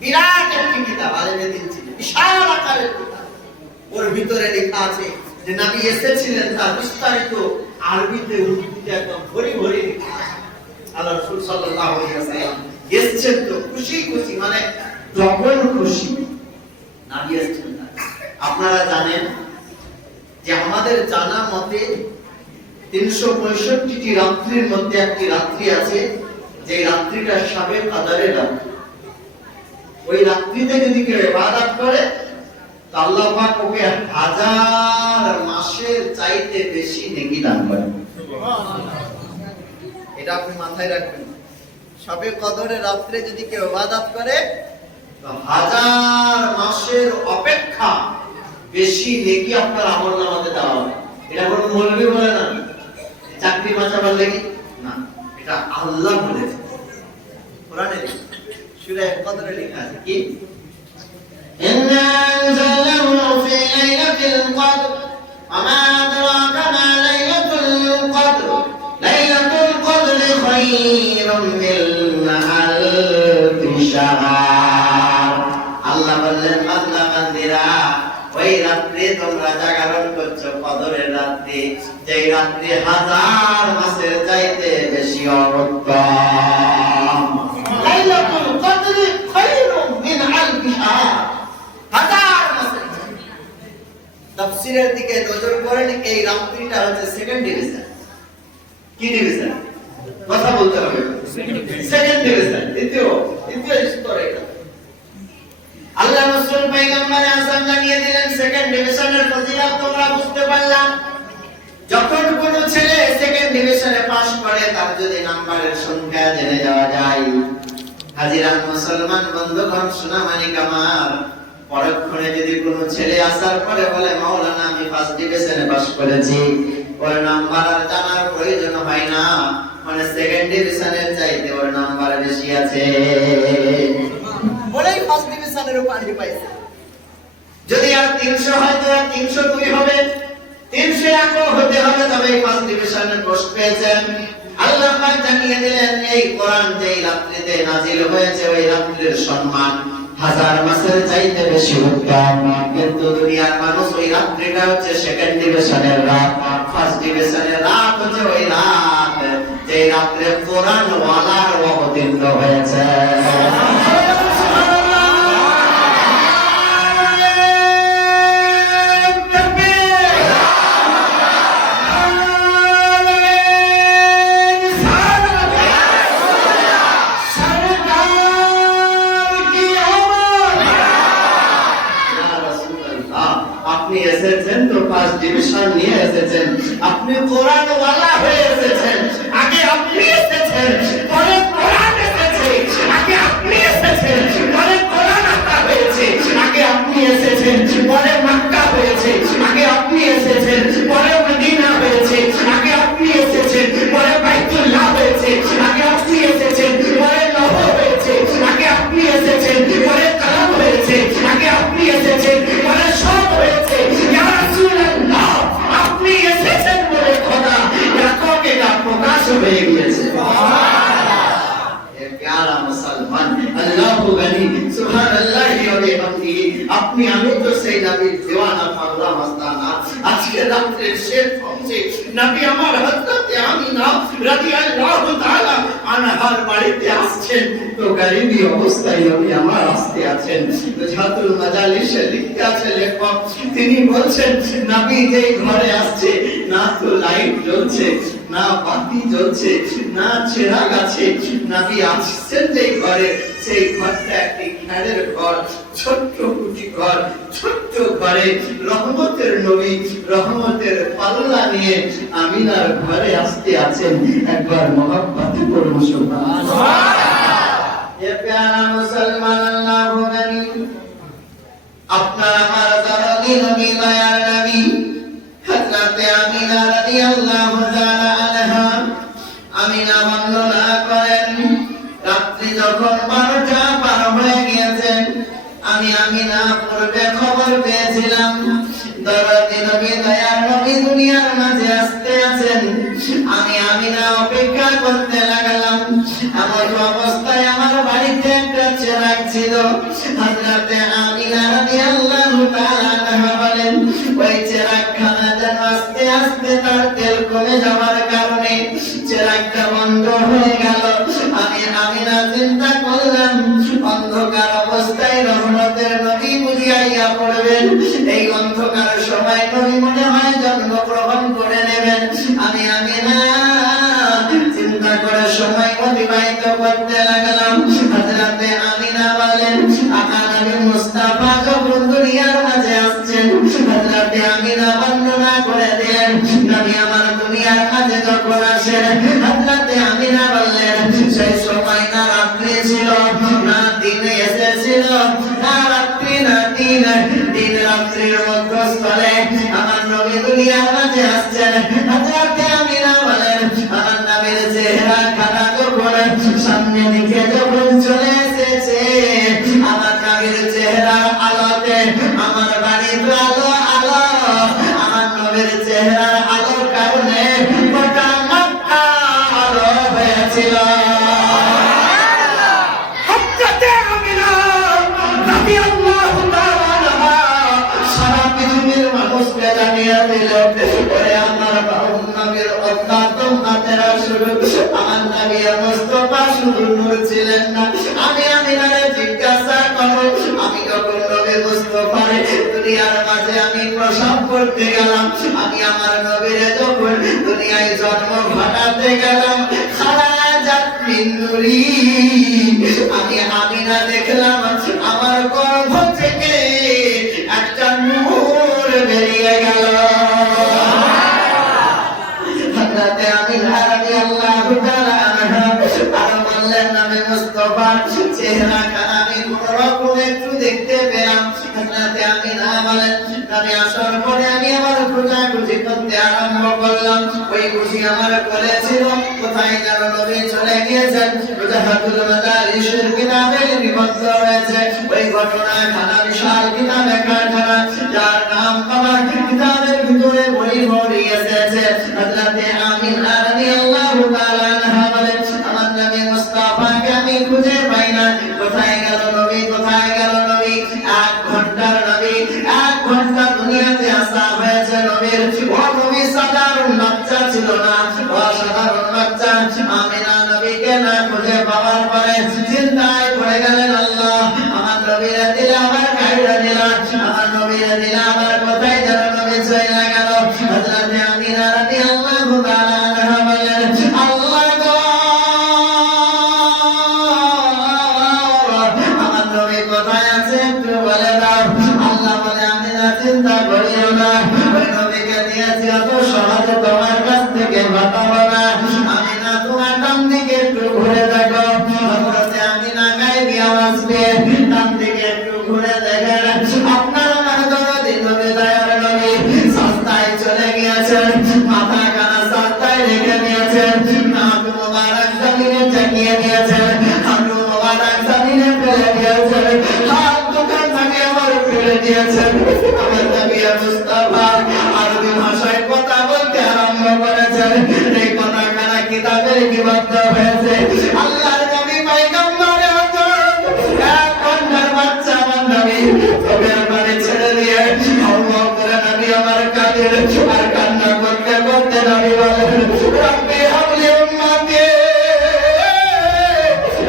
বিরাট একটি কিতাব, আলেমে দিন ছিল, বিশাল আকারের কিতাব। ওর ভিতরে লেখা আছে যে নবী এসেছিলেন, তার বিস্তারিত আরবিতে উর্দুতে একদম ভরি ভরি লেখা আছে। আল্লাহ রাসূল সাল্লাল্লাহু আলাইহি ওয়াসাল্লাম এসেছেন তো খুশি খুশি, মানে ডবল খুশি নবী এসেছেন। আপনারা জানেন যে আমাদের জানা মতে 365টি রাত্রির মধ্যে একটি রাত্রি আছে যে রাত্রিটা শাবে কদরের রাত্রি। ওই রাত্রিতে যদি কেউ ইবাদত করে আল্লাহ পাক ওকে 1000 মাসের চাইতে বেশি নেকি দান করেন। এটা আপনি মাথায় রাখবেন, শাবে কদরের রাত্রে যদি কেউ ইবাদত করে তো 1000 মাসের অপেক্ষা বেশি নেকি আপনার আমলনামাতে দেওয়া হবে। এটা কোনো মৌলবি বলে না, চাকরি বাঁচাবার লাগি না, এটা আল্লাহ বলেছে। কোরআনে সূরা কদরে লেখা আছে কি, ইন্না আনজালনাহু ফি লাইলাতিল কদর ওয়া মা আদরাকা মা লাইলাতুল কদর লাইলাতুল কদরি খায়রুম মিন আলফি শাহর। আল্লাহ বললেন বান্দা বান্দিরা, ওই রাত্রে তোমরা জাগরণ করছো কদরের রাত্রি, যে রাত্রি 1000 মাসের চাইতে বেশি উত্তম। লাইলাতুল কদরি খায়রুম মিন আলফি শাহর, 1000 মাসের। তাফসীরের দিকে নজর করেন, এই রাত্রিটা হচ্ছে সেকেন্ড ডিভিশন। কি ডিভিশন? কথা বলতে হবে, সেকেন্ড ডিভিশন, দ্বিতীয় স্তর। এটা আল্লাহ রাসূল পয়গম্বর আযম জানিয়ে দিলেন সেকেন্ড ডিভিশনের ফজিলত তোমরা বুঝতে পারলাম। যখন কোন ছেলে সেকেন্ড ডিভিশনে পাস করে তার যদি নাম্বারের সংখ্যা জেনে যাওয়া যায়, হাজিরান মুসলমান বন্ধুগণ সোনামানি কামার, পরক্ষণে যদি কোন ছেলে আসার পরে বলে মাওলানা আমি ফার্স্ট ডিভিশনে পাস করেছি, ওর নাম্বার আর জানার প্রয়োজন হয় না, মানে সেকেন্ড ডিভিশনের চাইতে ওর নাম্বার বেশি আছে বলেই ফার্স্ট ডিভিশনের পানি পাইছে। যদি আর 300 হয় তো আর 302 হবে, 301 হতে হবে, তবে ফার্স্ট ডিভিশনে পোস্ট পেয়েছেন। আল্লাহ পাক জানিয়ে দিলেন এই কোরআন যেই রাত্রিতে নাজিল হয়েছে ওই রাত্রির সম্মান 1000 মাসের চাইতে বেশি উত্তম। কিন্তু দুনিয়ার মানুষ ওই রাত্রিটা হচ্ছে সেকেন্ড ডিভিশনের রাত, ফার্স্ট ডিভিশনের রাত হচ্ছে ওই রাত যে রাত্রে কোরআন ওয়ালার অবতীর্ণ হয়েছে। এসেছেন তো ফার্স্ট ডিভিশন নিয়ে এসেছেন, আপনি কোরআন ওয়ালা হয়ে এসেছেন, আগে আপনি এসেছেন পরে কোরআন এসেছে, আগে আপনি এসেছেন পরে কোরআন আতা হয়েছে, আগে আপনি এসেছেন পরে মক্কা হয়েছে, আগে আপনি এসেছেন পরে মদিনা হয়েছে, আগে আপনি এসেছেন পরে বাইতুল্লাহ হয়েছে, আগে আপনি এসেছেন পরে লৌহ হয়েছে, আগে আপনি এসেছেন পরে কালাম হয়েছে, আগে আপনি এসেছেন পরে সব হয়েছে। ইয়া রাসূলুল্লাহ, আপনি এসেছেন বলে খোদা ইয়াকুবকে তা প্রকাশ হয়ে গিয়েছে। प्यारा मुसलमान, अल्लाह गनी सुबहानल्लाह व बिहम्दिही। আপনি আমি তো সেই নবীর দিওয়ানা পাগলা মস্তানা। আজকে রাতে শেষ হচ্ছে নবী আমার হযরত আমিনা রাদিয়াল্লাহু তাআলা আনহার বাড়িতে আসছেন, তো গরিবী অবস্থায় নবী আমার আসতে আছেন। জাতুল মাজালিসে লিখতে আছে লেখক, তিনি বলছেন নবী যেই ঘরে আসছে না তো লাইট জ্বলছে, না বাতি জ্বলছে, না চিরাগ আছে, নবী আসছেন যেই ঘরে সেই ঘরটা একটি খেরের ঘর, ছোট্ট কুটি ঘর, ছোট্ট ঘরে রহমতের নবী রহমতের পাল্লা নিয়ে আমিনার ঘরে আসতে আছেন। একবার মহব্বতে পড়ুন সুবহানাল্লাহ। এ প্যারা মুসলমান, আল্লাহু গনি, আপনার আমার দরদি নবী দয়ার নবী হযরত আমিনা রাদিয়াল্লাহু তাআলা আনহা, আমিনা বর্ণনা করেন রাত্রি যখন 12টা পার হয়ে গিয়েছে, আমি আমিনা পূর্বে খবর পেয়েছিলাম দরদি নবী দয়ার নবী দুনিয়ার মাঝে আসতে আছেন। আমি আমিনা অপেক্ষা করতে লাগলাম। এমন অবস্থায় আমার বাড়িতে একটা চেরাগ ছিল। হযরত আমিনা রাদিয়াল্লাহু তাআলা আনহা বলেন, ওই চেরাগখানা যেন আস্তে আস্তে তার তেল কমে যাওয়ার কারণে চেরাগটা বন্ধ হয়ে গেল। আমি আমিনা চিন্তা করলাম অন্ধকার অবস্থায় রহমতের নবী বুঝিয়াইয়া পড়বেন, এই অন্ধকার সময় নবী মনে হয় জন্মগ্রহণ করে নেবেন। আমি আমিনা চিন্তা করে সময় অতিবাহিত করতে লাগলাম। হযরত আমিনা বলেন, আকা নবী মুস্তাফা যখন দুনিয়ার মাঝে আসছেন, হযরত আমিনা বর্ণনা করে দেন নবী আমার দুনিয়ার মাঝে যখন আসেন, হযরত আমিনা বললেন সেই সময় না রাত্রি ছিল না দিনে এসেছিল, না রাত্রি না দিন, দিন রাত্রির মধ্যস্থলে আমার নবী দুনিয়ার মাঝে আসছেন। হযরত আমিনা বলেন, আমার নবীর চেহারা খানা যখন সামনে দিকে যখন চলে এসেছে, আমার নবীর চেহারা আলোতে আমার বাড়ির আলো আলো, আমার নবীর চেহারার আলোর কারণে গোটা মক্কা আলো হয়েছিল। আমি আমিনারে জিজ্ঞাসা করো, আমি যখন নবী মুস্তাফারে দুনিয়ার মাঝে আমি প্রসব করতে গেলাম, আমি আমার নবীরে যখন দুনিয়ায় জন্ম ঘটাতে গেলাম, খারাজাত মিন নূরি, আমি আমিনা দেখলাম আমার গর্ভ থেকে একটা নূর বেরিয়ে গেল। হযরত আমিনা রাদিয়াল্লাহু তাআলা আনহা আরো বললেন, নবী মুস্তাফা চেহারা খানা আমি কোনরকম একটু দেখতে পেলাম। হযরত আমিনা বলেন, নবী আসার পরে আমি আমার খোঁজাখুঁজি করতে আরম্ভ করলাম। ওই খুশি আমার বলেছিল কোথায় যেন নবী চলে গিয়েছেন। জাহাতুল মাদারিসের কিতাবে নিবন্ধ রয়েছে ওই ঘটনা খানা, বিশাল কিতাবে কারখানা, যার নাম আমার কিতাবের ভিতরে বই ভরে এসেছে। হযরত আমিনা রাদিয়াল্লাহু তাআলা আনহা বলেন, আমার নবী মুস্তাফাকে আমি খুঁজে পাই না, কোথায় গেল নবী, কোথায় গেল নবী। 1 ঘন্টার নবী, 1 ঘন্টা দুনিয়াতে আসা হয়েছে নবীর। ও নবী সাধারণ বাচ্চা ছিল না, অসাধারণ বাচ্চা। আমিনা নবীকে না খুঁজে পাওয়ার পরে চিন্তায় পড়ে গেলেন, আল্লাহ আমার নবীরে দিলে আমার কাইরা দিলা, আমার নবীরে দিলে আমার কোথায় যেন নবী চলে গেল। হযরত আমিনা রাদিয়াল্লাহু তাআলা আনহা বলেন, আল্লাহ গো আমার নবী কোথায় আছে একটু বলে দাও। আল্লাহ বলে, আমিনা চিন্তা করিও না, দেখেন আপনার আমার দরদি নবী দয়ার নবী সাজদায় চলে গিয়েছেন, মাথা কানা সাজদায় রেখে দিয়েছেন, নাক মোবারক জমিনে ঠেকিয়ে দিয়েছেন, হাঁটু মোবারক জমিনে ফেলে দিয়েছেন, হাত দোকান থেকে আমার ফেলে দিয়েছেন। আমার নবী মুস্তাফা আরবি ভাষায় কথা বলতে আরম্ভ করেছেন। এই কথা কানা কিতাবের লিপিবদ্ধ হয়েছে। আল্লাহর নবী পয়গম্বর আযম এক কন্যার বাচ্চা আমার নবী তবের বাড়ি ছেড়ে দিয়ে হাওয়া করে নবী আমার কাঁদে আর কান্না করতে করতে নবী বলেন রব্বি হাবলি উম্মতি,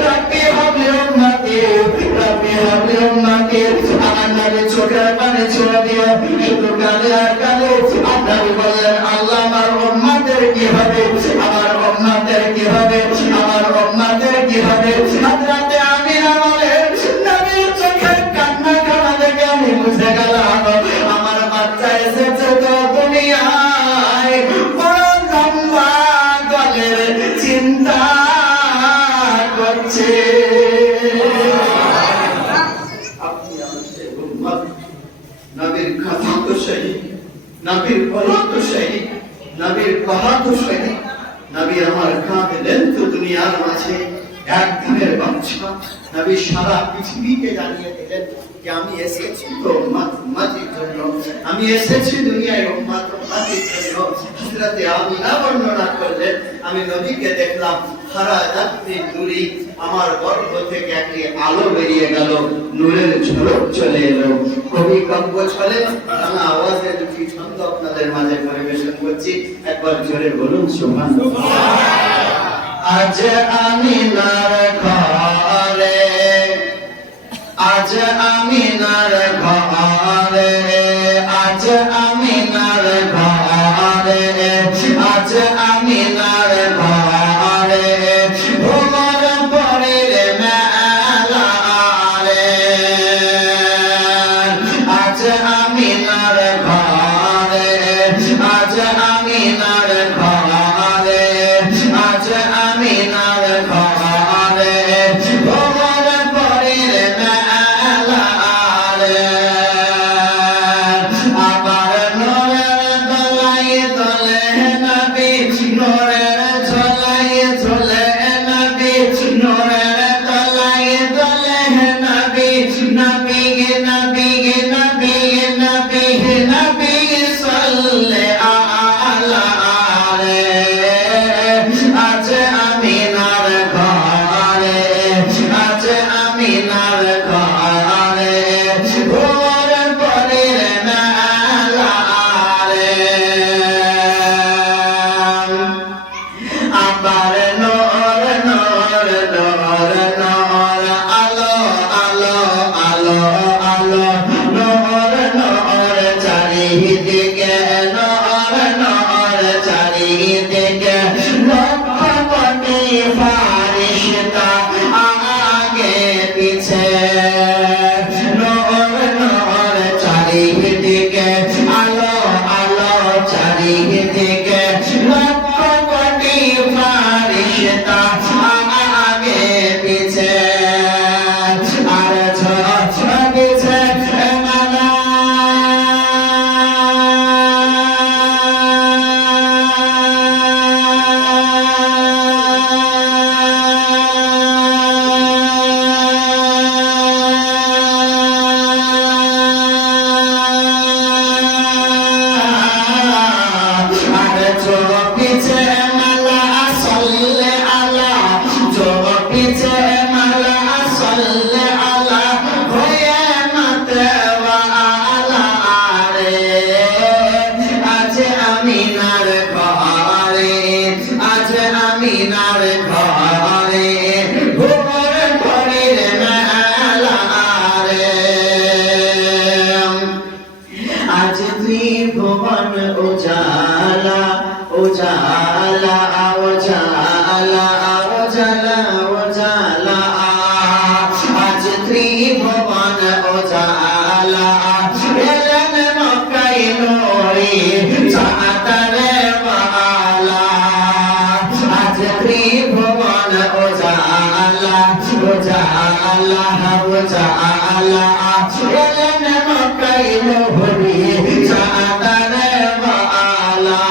রব্বি হাবলি উম্মতি, রব্বি হাবলি উম্মতি। আমার নবী চোখের পানি ছেড়ে দিয়ে শুধু কাঁদে আর কাঁদে। নবী বললেন আল্লাহ আমার উম্মতের কি হবে, আমার উম্মতের কি হবে, আমার উম্মতের কি হবে। হযরতে আমিনা বলেন নবীর চোখের কান্না খানা দেখে আমি বুঝে গেলাম আমার বাচ্চা এসেছে তো দুনিয়ায় বড় লম্বা দলের চিন্তা করছে। আপনি আমাদের উম্মত, নবীর কথা তো সহি, নবীর বলা তো সহি, নবীর কথা তো সহি। নবী আমার কাঁদলেন তো দুনিয়ার মাঝে এক দিনের বাচ্চা। নবী সারা পৃথিবীকে জানিয়ে দিলেন যে আমি এসেছি তো উম্মত উম্মতির জন্য, আমি এসেছি দুনিয়ায় উম্মত উম্মতির জন্য। হযরতে আমিনা বর্ণনা করলেন আমি নবীকে দেখলাম সারা রাত্রি দূরে আমার গর্ভ থেকে একটি আলো বেরিয়ে গেল, নূরের ঝলক চলে এলো। কবি কাব্য ছলে আমি আওয়াজে দুটি ছন্দ আপনাদের মাঝে পরিবেশন করছি, একবার জোরে বলুন সুবহানাল্লাহ। আজ আমিনার ঘরে, আজ আমিনার ঘরে, আজ আমিনার ঘরে, আজ আমিনার ঘরে ভোমর পরের মেলা রে। আজ আমিনার ঘরে, আজ আমিনার ঘরে, আজ আমিনার ঘরে ভোমর পরের মেলা রে। আবার নূরের দোলায় দোলে নবী, নূরের ঝোলায় ঝোলে নবী, নূরের দোলায় দোলে নবী, নবী নবী নবী নবী নবী সাল্লে আলা রে। আজ আমিনার ঘরে, আজ আমিনার ঘরে ভোর পরের মেলা রে। আবার নূর নূর নূর নূর আলো আলো আলো আলো আলা এলেন মক্কায় নবী চাঁদারে আলা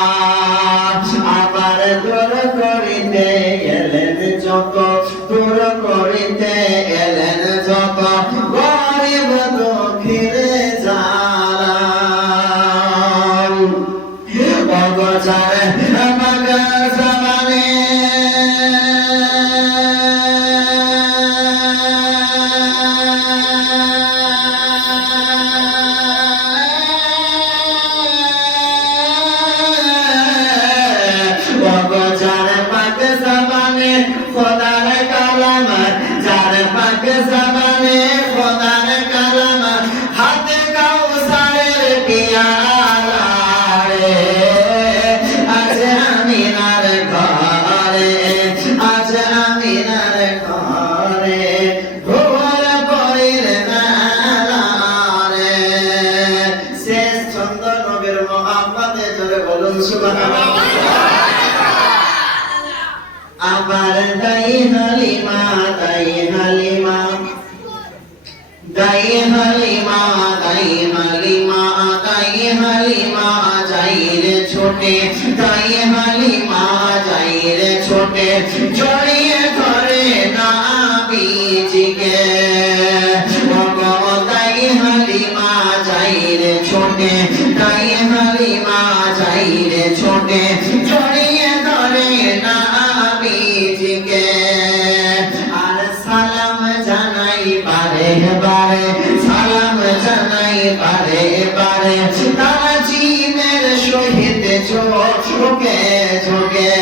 আবার দূর করিতে এলেন যত দূর করিতে এলেন যত গরিব দুঃখীর জ্বালা অগোচরে মক্কা জমানে খোদার কালাম যার পাক জবানে খোদার কালাম হাতে কাউসারের পিয়ালা রে আজ আমিনার ঘরে আজ আমিনার ঘরে ভোর পরের মেলা রে শেষ ছন্দ নবীর মহব্বতে জোরে বলুন সুবহানাল্লাহ আবার দাই হালিমা দাই হালিমা দাই হালিমা দাই হালিমা দাই হালিমা যাই রে ছোটে দাই হালিমা যাই রে ছোটে জড়িয়ে ধরে না বীজকে দাই হালিমা যাই রে ছোটে দাই হালিমা যাই রে ছোটে জড়িয়ে ধরে না আর সালাম জানাই বারে বারে সালাম জানাই বারে বারে তারা জীবের সহিত ঝোঁকে ঝোঁকে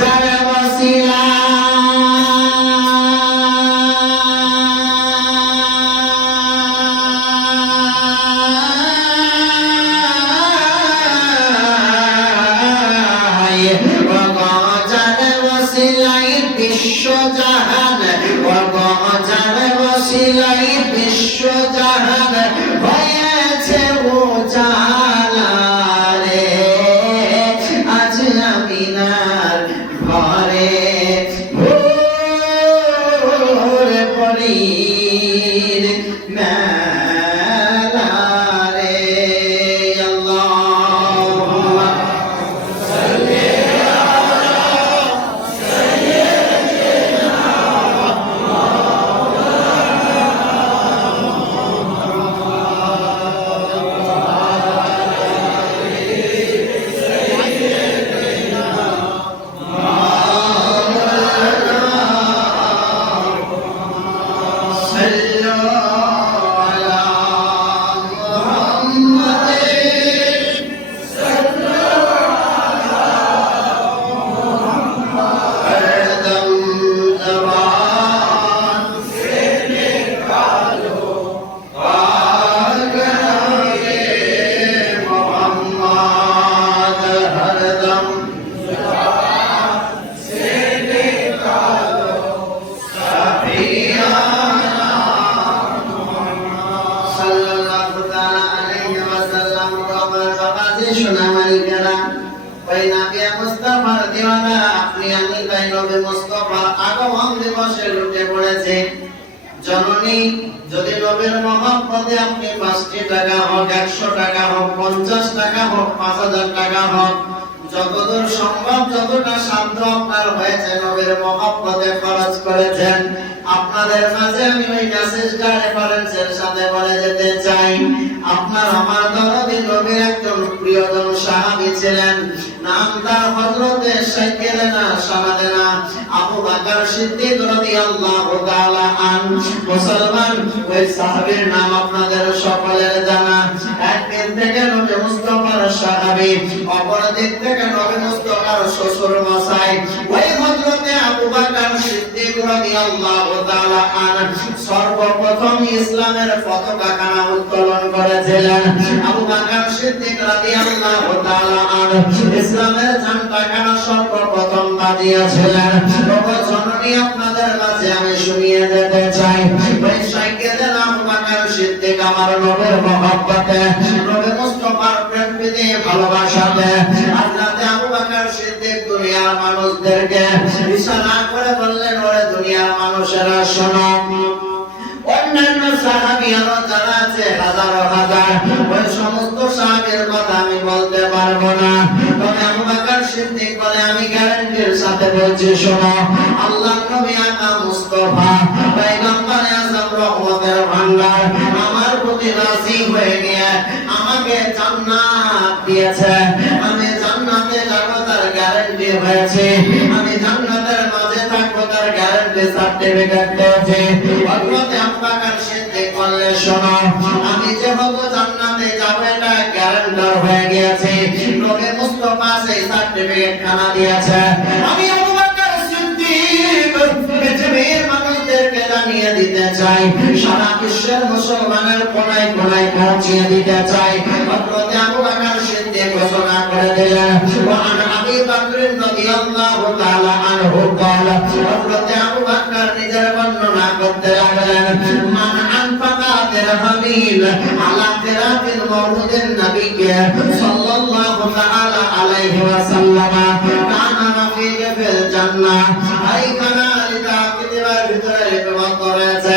যার ওসিলা বিশ্বজাহান ওয়াজার ওসিলাই বিশ্বজাহান হয়েছে উজালা রে আজ আমিনার ঘরে ভোর পরীর মেলা রে আল্লাহুম্মা সাল্লি জননী যদি নবীর মহব্বতে আপনি 5টি টাকা হোক 100 টাকা হোক 50 টাকা হোক 5000 টাকা হোক যতদূর সম্ভব যতটা সাধ্য আপনার হয়েছে নবীর মহব্বতে খরচ করেছেন আপনাদের মাঝে আমি ওই মেসেজটা রেফারেন্সের সাথে বলে যেতে চাই আপনার আমার দরদি নবীর একজন প্রিয়জন সাহাবী ছিলেন নাম তার হযরতে সাইয়েদনা সামাদানা আবু বকর সিদ্দিক রাদিয়াল্লাহু তাআলা আন মুসলমান ওই সাহাবীর নাম আপনাদের সকলের জানা একদিন থেকে নবী মুস্তাফার সাহাবী অপর দিক থেকে নবী মুস্তাফার শ্বশুর মশাই ওই হযরতে আবু বকর সিদ্দিক রাদিয়াল্লাহু তাআলা আন সর্বপ্রথম ইসলামের পতাকা কানা উত্তোলন করেছিলেন আবু বকর সিদ্দিক রাদিয়াল্লাহু তাআলা আন ইসলামের ঝান্ডা কানা সর্বপ্রথম বাজিয়েছিলেন ওগো জননী আপনাদের মাঝে আমি শুনিয়ে দিতে চাই ওই সাইয়েদনা আবু বকর সিদ্দিক আমার নবীর মহব্বতে নবী মুস্তাফার প্রেম প্রীতি ভালোবাসাতে হযরত আবু বকর সিদ্দিক দুনিয়ার মানুষদেরকে ইশারা করে বললেন, ওরে দুনিয়ার মানুষেরা শোনো, অন্যান্য সাহাবীরা যারা আছে হাজার হাজার, ওই সমস্ত সাহাবীর কথা আমি বলতে পারবো না, তবে আবু বকর সিদ্দিক বলে আমি গ্যারান্টির সাথে বলছি, শোনো, আল্লাহর নবী আকা মুস্তাফা পয়গম্বর আযম রহমতের ভান্ডার আমার প্রতি রাজি হয়ে গিয়ে আমাকে জান্নাত দিয়েছে, আমি জান্নাতে যাব তার গ্যারান্টি হয়েছে, আমি জান্নাতের মাঝে থাকবো তার গ্যারান্টি সার্টিফিকেট দিয়েছে। হযরত আবু বকর সিদ্দিক বললেন, শোনো, আমি যেহেতু জান্নাতে যাব এটা গ্যারান্টার হয়ে গিয়েছে, নবী মুস্তাফা সেই সার্টিফিকেট খানা দিয়েছে, আমি আবু বকর সিদ্দিক পৃথিবীর মানুষদেরকে জানিয়ে দিতে চাই, সারা বিশ্বের মুসলমানের কোনায় কোনায় পৌঁছিয়ে দিতে চাই। হযরত আবু বকর সিদ্দিক ঘোষণা করে দিলেন, ওয়া আন আবি বকর রাদিয়াল্লাহু তাআলা আনহু قال হযরত আবু বকর নিজের বর্ণনা করতে লাগলেন, মান আনফাকা দিরহামিন আলা দিরাতিল মাউলুদিন নবীকে সাল্লাল্লাহু তাআলা আলাইহি ওয়াসাল্লাম কানা রাফিক ফিল জান্নাহ, এই কানালিতা কিতাবের ভিতরে লিপিবদ্ধ রয়েছে।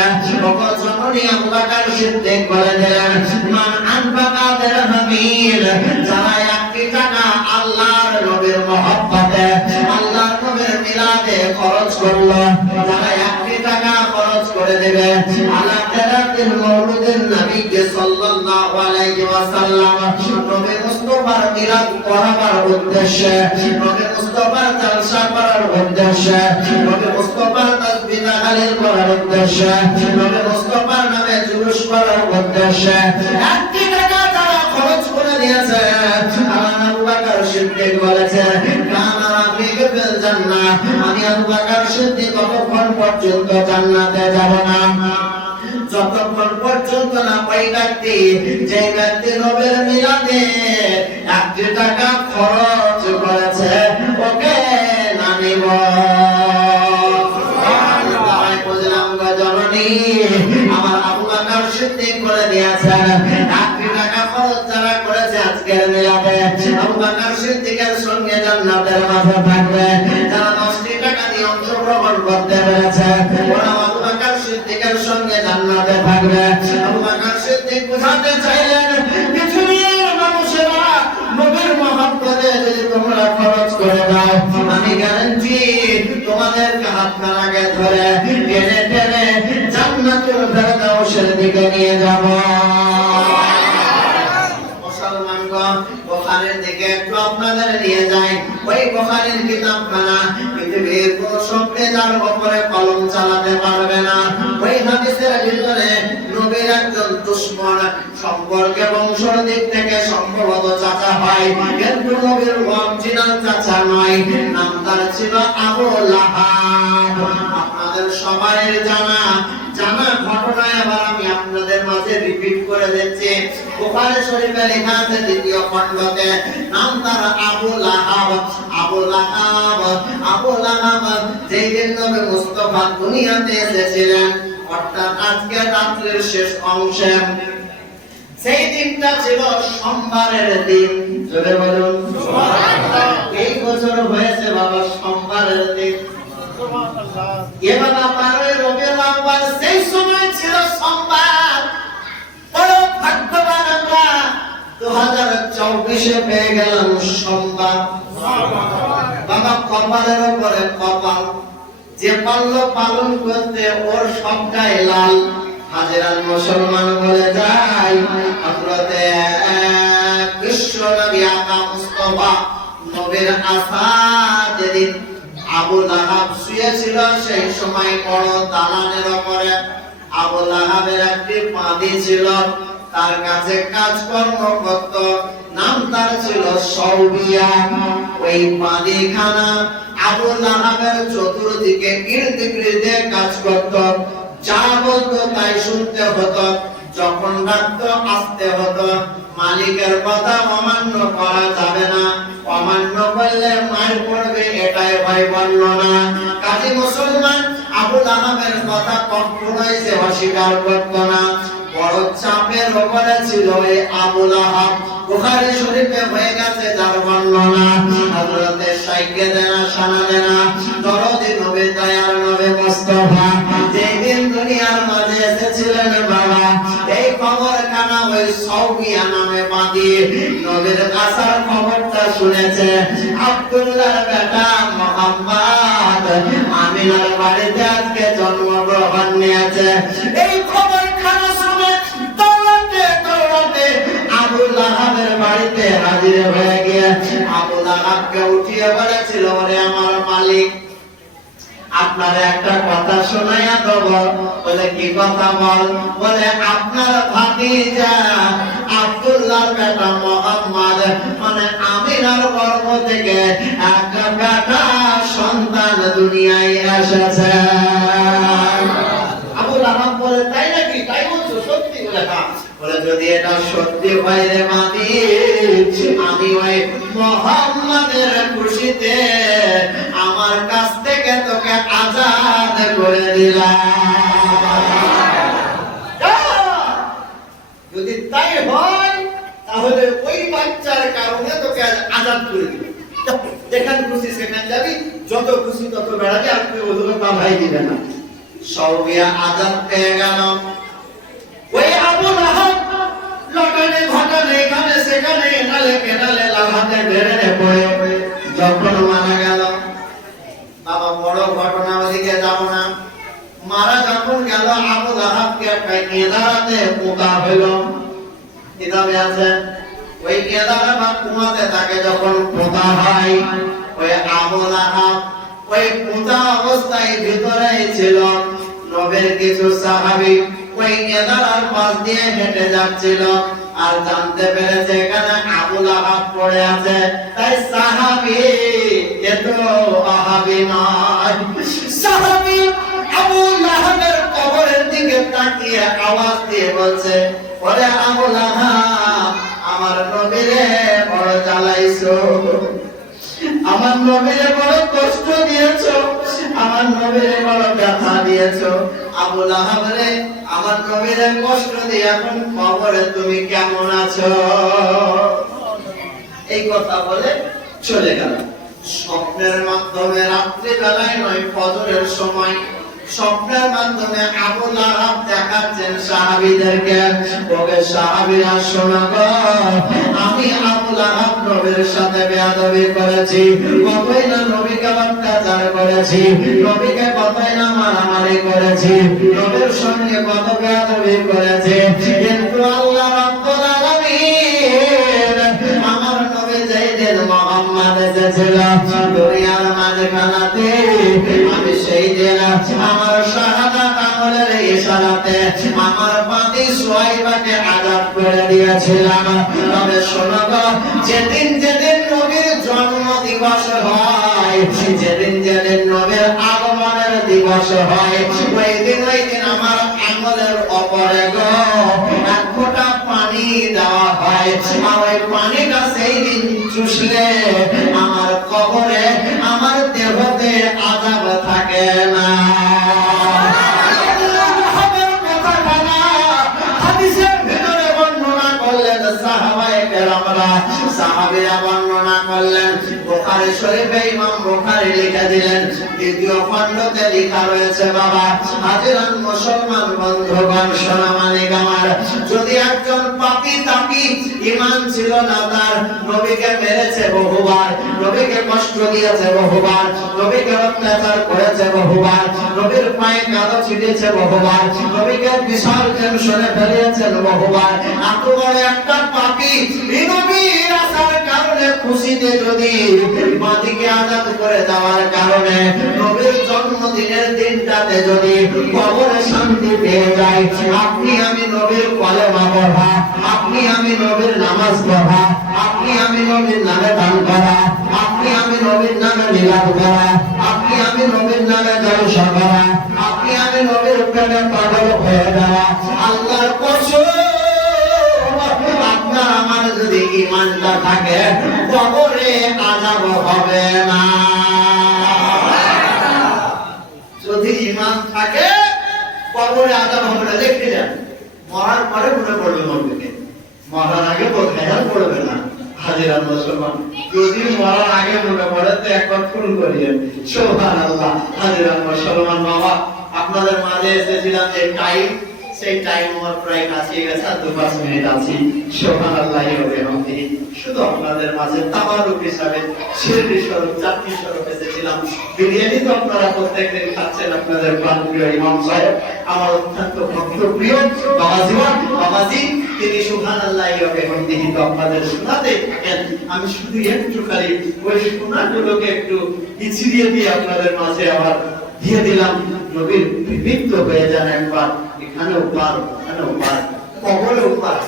জননী আবু বকর সিদ্দিক বলে দিলেন, মান আনফাকা দিরহামিন, যারা একটি টাকা আল্লাহর নবীর মহব্বতে আল্লাহর নবীর মিলাদে খরচ করলো, যারা একটি টাকা খরচ করে দেবে আলা দিরাতিল মাউলুদিন নবীকে সাল্লাল্লাহু আলাইহি ওয়াসাল্লাম, নবী মুস্তাফার মিলাদ করার উদ্দেশ্যে, নবী মুস্তাফার জলসা করার উদ্দেশ্যে, নবী মুস্তাফার তাসবিহ তাহলিল করার উদ্দেশ্যে, নবী মুস্তাফার নামে জুলুস করার উদ্দেশ্যে একটি টাকা যারা খরচ করে দিয়েছে, আবু বকর সিদ্দিক বলেছে, কানা রাফিক ফিল জান্নাহ, আমি আবু বকর সিদ্দিক ততক্ষণ পর্যন্ত জান্নাতে যাব না যতক্ষণ পর্যন্ত না পাই ব্যক্তি, যে ব্যক্তি নবীর মিলাদে একটি টাকা খরচ করেছে ওকে না নিব। বুঝলাম গো জননী, আমার আবু বকর সিদ্দিক করে দিয়েছেন, একটি টাকা খরচ যারা করেছে আজকের মিলাদে আবু বকর সিদ্দিকের সঙ্গে জান্নাতের মাঝে থাকবে, যারা 10টি টাকা দিয়ে অংশগ্রহণ করতে পেরেছে ওরা আবু বকর সিদ্দিকের সঙ্গে জান্নাতে থাকবে। আবু বকর সিদ্দিক বুঝাতে চাইলেন, পৃথিবীর মানুষেরা নবীর মহব্বতে যদি তোমরা খরচ করে দাও, আমি গ্যারান্টি তোমাদেরকে হাত কানাকে ধরে টেনে টেনে জান্নাতুল ফেরদাউসের দিকে নিয়ে যাব। মুসলমানগণ, বুখারীর দিকে একটু আপনাদের নিয়ে যাই। ওই বুখারীর কিতাবখানা পৃথিবীর কোন শক্তি যার উপরে কলম চালাতে পারবে না। ওই হাদিসের ভিতরে নবীর একজন দুশমন সম্পর্কে বংশের দিক থেকে সম্ভবত চাচা হয়, কিন্তু নবীর অরিজিনাল চাচা নয়, নাম তার ছিল আবু লাহাব। আপনাদের সবাই জানা ঘটনা এবার আমি আপনাদের মাঝে রিপিট করে দিচ্ছি। বুখারী শরীফে লেখা আছে দ্বিতীয় খণ্ডতে, নাম তার আবু লাহাব। আবু লাহাব যেই দিন নবী মুস্তাফা দুনিয়াতে এসেছিলেন, অর্থাৎ আজকে রাত্রির শেষ অংশে, সেই দিনটা ছিল সোমবারের দিন। জোরে বলুন সুবহানাল্লাহ। এই বছর হয়েছে বাবা সোমবারের দিন। এবার আপনার রবিউল আউয়াল সেই সময় ছিল সোমবার। বড় ভাগ্যবান আমরা 2024 পেয়ে গেলাম সোমবার। বাবা কপালের উপরে কপাল, যে পারল পালন করতে ওর সবটাই লাল। হাজিরাল মুসলমান বলে যায়, হযরতে বিশ্ব নবী আকা মুস্তাফা নবীর আশা যেদিন আবু লাহাব শুয়েছিল, সেই সময় বড় দালানের উপরে আবু লাহাবের একটি পাদি ছিল, তার কাছে কাজকর্ম করত, নাম তার ছিল সৌবিয়া। ওই পাদিখানা আবু লাহাবের চতুর্দিকে ইর্দ গির্দে কাজ করত, যা বলতো তাই শুনতে হতো, যখন ডাকতো আসতে হতো। মালিকের কথা অমান্য করা যাবে না, অমান্য করলে মার পড়বে, এটাই ভয় বর্ণনা। কাজী মুসলমান আবু লাহাবের কথা কখনোই সে অস্বীকার করত না। বড় চাপের উপরে ছিল এই আবু লাহাব। বুখারী শরীফে হয়ে গেছে যার বর্ণনা। হযরতে সাইয়্যিদানা সানাদানা দরদি নবী দয়ার নবী মুস্তাফা যেদিন দুনিয়ার মাঝে এসেছিলেন বাবা, এই খবরখানা ওই সাউবিয়া নামে বাদী নবীর আসার খবরটা শুনেছে। আব্দুল্লাহর বেটা মুহাম্মদ আমিনার বাড়িতে আজকে জন্মগ্রহণ নিয়েছে। এই খবরখানা শুনে দৌড়াতে দৌড়াতে আবু লাহাবের বাড়িতে হাজির হয়ে গিয়ে আবু লাহাবকে উঠিয়ে বলেছিল, ওরে আমার মালিক, আপনার একটা কথা শোনাইয়া দেব। বলে কি কথা বল? বলে আপনার ভাতিজা আব্দুল্লাহর বেটা মুহাম্মদ মানে আমিনার গর্ভ থেকে একটা বেটা সন্তান দুনিয়ায় এসেছে। আবু লাহাব বলে তাই নাকি? তাই বলছো? সত্যি? বলে হ্যাঁ। বলে যদি এটা সত্যি হয় রে মামি, আমি ওই মুহাম্মাদের খুশিতে আমার কাছ থেকে তোকে আজাদ করে দিলাম। যদি তাই হয় তাহলে ওই বাচ্চার কারণে তোকে আজাদ করে দিলাম। যেখানে খুশি সেখানে যাবি, যত খুশি তত বেড়াবি, আর তুই ওদের বাধাই দিবে না। সাউবিয়া আজাদ পেয়ে গেল। ওই আবু লাহাব লটানে ঘটানে এখানে সেখানে এনালে কেনালে লাভাতে বেড়ে পড়ে যখন মারা গেল। বাবা বড় ঘটনা, ওদিকে যাব না। মারা যখন গেল আবু লাহাবকে একটা কেদারাতে পোতা হইল। কিতাবে আছে ওই কেদারা বা কুমাতে তাকে যখন পোতা হয়, ওই আবু লাহাব ওই পোতা অবস্থায় ভিতরেই ছিল। নবীর কিছু সাহাবী ওই কেদারার পাশ দিয়ে হেঁটে যাচ্ছিল, আর জানতে পেরেছে এখানে আবু লাহাব পড়ে আছে। তাই সাহাবী, এত ওয়াহাবী নয়, সাহাবী আবু লাহাবের কবরের দিকে তাকিয়ে আওয়াজ দিয়ে বলছে, ওরে আবু লাহাব, আমার নবীরে বড় জ্বালাইছো, আমার নবীরে বড় কষ্ট দিয়েছো, আমার নবীরে বড় ব্যথা দিয়েছো। আবু লাহাব রে, আমার নবীরে কষ্ট দিয়ে এখন কবরে তুমি কেমন আছো? এই কথা বলে চলে গেল। স্বপ্নের মাধ্যমে, রাত্রি বেলায় নয়, ফজরের সময় স্বপ্নের মাধ্যমে আবু লাহাব দেখাচ্ছেন সাহাবীদেরকে, ওকে সাহাবীরা শোনো গো, আমি আবু লাহাব নবীর সাথে বেয়াদবি করেছি, কতই না নবীকে অত্যাচার করেছি, নবীকে কতই না মারামারি করেছি, নবীর সঙ্গে কত বেয়াদবি করেছি, কিন্তু আল্লাহ রাব্বুল আলামিন আমার নবী যেদিন মুহাম্মদ এসেছিল দুনিয়ার মাঝখানাতে, আমি সেই দিন আমার শাহাদাত আমলের ইশারাতে আমার পাতি সুহাইবাকে আযাদ করে দিয়েছিলাম। তবে শোনো গো, যেদিন যেদিন নবীর জন্ম দিবস হয়, যেদিন যেদিন নবীর আগমনের দিবস হয়, ওই দিন আমার আমলের উপরে গো এক ফোঁটা পানি দেওয়া হয়। আর ওই পানিটা সেই দিন চুষলে আমার কবরে, আমার দেহতে আযাব থাকে না। সাহাবীরা বর্ণনা করলেন, বুখারী শরীফে ইমাম বুখারী লিখে দিলেন, দ্বিতীয় খণ্ডতে লেখা রয়েছে বাবা, হাজিরান মুসলমান বন্ধুগণ, শোনা মানিক আমার, যদি একজন পাপী তাপী ঈমান ছিল না তার, নবীকে মেরেছে বহুবার, নবীকে কষ্ট দিয়েছে বহুবার, নবীকে অত্যাচার করেছে বহুবার, নবীর পায়ে কাদা ছিটিয়েছে বহুবার, নবীকে বিশাল টেনশনে ফেলিয়েছেন বহুবার, এত বড় একটা পাপী নবীর আসার কারণে খুশিতে যদি বাদীকে আজাদ করে দেওয়ার কারণে নবীর জন্মদিনের দিনটাতে যদি কবরে শান্তি পেয়ে যায়, আপনি আমি নবীর কলেমা পড়া, আপনি আমি নবীর নামাজ পড়া, আপনি আমি নবীর নামে দান করা, আপনি আমি নবীর নামে মিলাদ করা, আপনি আমি নবীর নামে জলসা করা, আপনি আমি নবীর প্রেমে পাগল হয়ে যাওয়া, আল্লাহর কসম আপনার আমার যদি ঈমানটা থাকে কবরে আযাব হবে না। যদি ঈমান থাকে কবরে আযাব হবে না। লিখে যান, মরার পরে মনে পড়বে মরবে, মরার আগে তো খেয়াল পড়বে না। হাজিরা মুসলমান, যদি মরার আগে মনে পড়ে তো একবার ফোন করিয়েন। সুবহানাল্লাহ। হাজিরা মুসলমান বাবা, আপনাদের মাঝে এসেছিলাম যে টাইম, সেই টাইম আমার প্রায় কাছে গেছে, আর 2-5 মিনিট আছে। সুবহানাল্লাহ। শুধু আপনাদের মাঝে তাবারুক হিসাবে শিরনি স্বরূপ, চাটনি স্বরূপ এসেছিলাম। বিরিয়ানি তো আপনারা প্রত্যেকদিন খাচ্ছেন, আপনাদের প্রাণপ্রিয় ইমাম সাহেব, আমার অত্যন্ত ভক্তপ্রিয় বাবাজি, তিনি সুবহানাল্লাহ তো আপনাদের শোনাতে থাকেন। আমি শুধু একটু খালি ওই শোনাগুলোকে একটু ইছিয়ে দিয়ে আপনাদের মাঝে আবার দিয়ে দিলাম। নবীর বিবিক্ত হয়ে যান একবার, এখানেও পার, ওখানেও পার, কবরেও পার,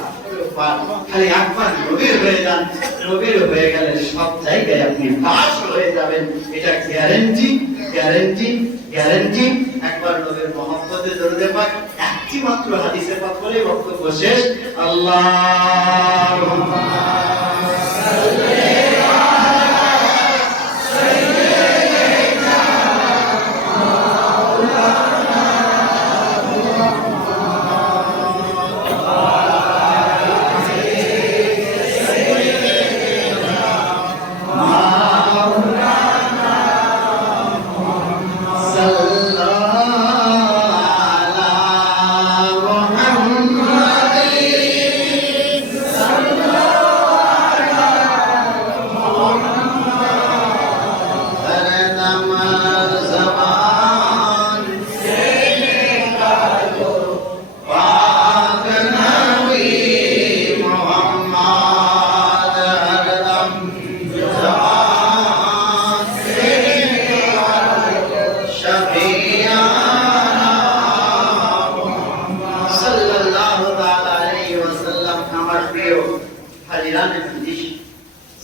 খালি একবার নবীর হয়ে যান। নবীর হয়ে গেলে সব জায়গায় আপনি পাস হয়ে যাবেন, এটা গ্যারান্টি, গ্যারান্টি, গ্যারান্টি। একবার নবীর মহব্বতে দরুদে পাক, একটি মাত্র হাদিসে পাক বলে বক্তব্য শেষ। আল্লাহুম্মা সাল্লি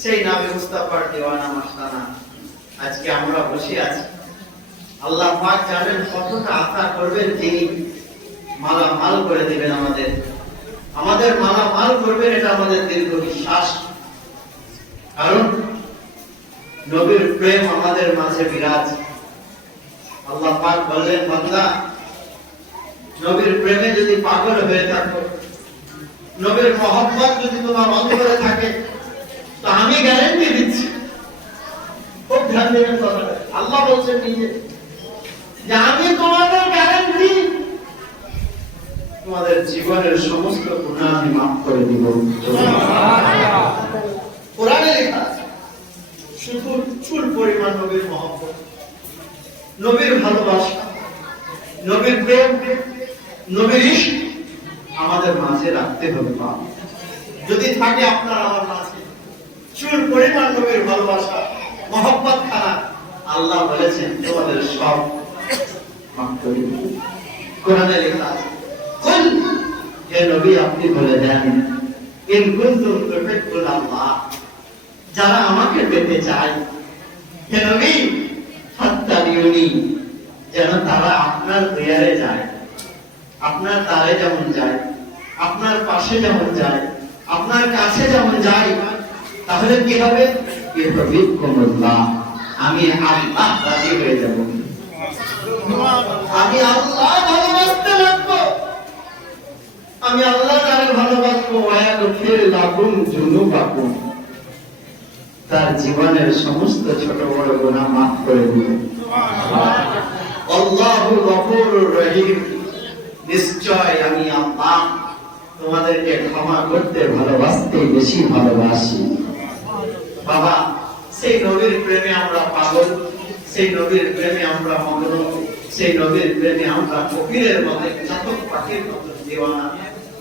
সেই নামে মুস্তাফার দেওয়ানা মাস্তানা। আজকে আমরা বসে আছি, আল্লাহ পাক জানেন কতটা আশা করবেন, তিনি মালামাল করে দিবেন আমাদের, আমাদের মালামাল করবেন, এটা আমাদের দীর্ঘ বিশ্বাস। কারণ নবীর প্রেম আমাদের মাঝে বিরাজ। আল্লাহ পাক বললেন, বান্দা নবীর প্রেমে যদি পাগল হয়ে থাকো, নবীর মহব্বত যদি তোমার অন্তরে থাকে, তো আমি গ্যারান্টি দিচ্ছি, খুব ধ্যান দেবেন কথাটা। আল্লাহ বলছেন নিজে যে আমি তোমাদের গ্যারান্টি, তোমাদের জীবনের সমস্ত গুনাহ আমি মাফ করে দিব। কোরআনে লেখা আছে, শুধু চুল পরিমাণ নবীর মহব্বত, নবীর ভালোবাসা, নবীর প্রেম, নবীর ইশক আমাদের মাঝে রাখতে হবে। যদি থাকে আপনার আমার মাঝে চুল পরিমাণ নবীর ভালোবাসা, মহব্বত খানা, আল্লাহ বলেছেন তোমাদের সব মাফ করে দিব। কোরআনে লেখা আছে, কুল, হে নবী আপনি বলে দেন, ইন কুনতুম তুহিব্বুনাল্লাহ, যারা আমাকে পেতে চায়, হে নবী ফাত্তাবিউনি, যেন তারা আপনার দুয়ারে যায়, আপনার দ্বারে যেমন যায়, আপনার পাশে যেমন যায়, আপনার কাছে যেমন যায়, তাহলে কি হবে? ইউহিব্বুকুমুল্লাহ, আমি আল্লাহ রাজি হয়ে যাব, আমি আল্লাহ ভালোবাসতে লাগবো, আমি আল্লাহ তারে ভালোবাসবো। ওয়ায়াগফির লাকুম যুনুবাকুম, তার জীবনের সমস্ত ছোট বড় গুনাহ মাফ করে দিবেন। আল্লাহু গফুরুর রহিম, নিশ্চয় আমি আল্লাহ তোমাদেরকে ক্ষমা করতে, ভালোবাসতে বেশি ভালোবাসি। বাবা, সেই নবীর প্রেমে আমরা পাগল, সেই নবীর প্রেমে আমরা মগ্ন, সেই নবীর প্রেমে আমরা ফকিরের মতো, চাতক পাখির মতো দেওয়ানা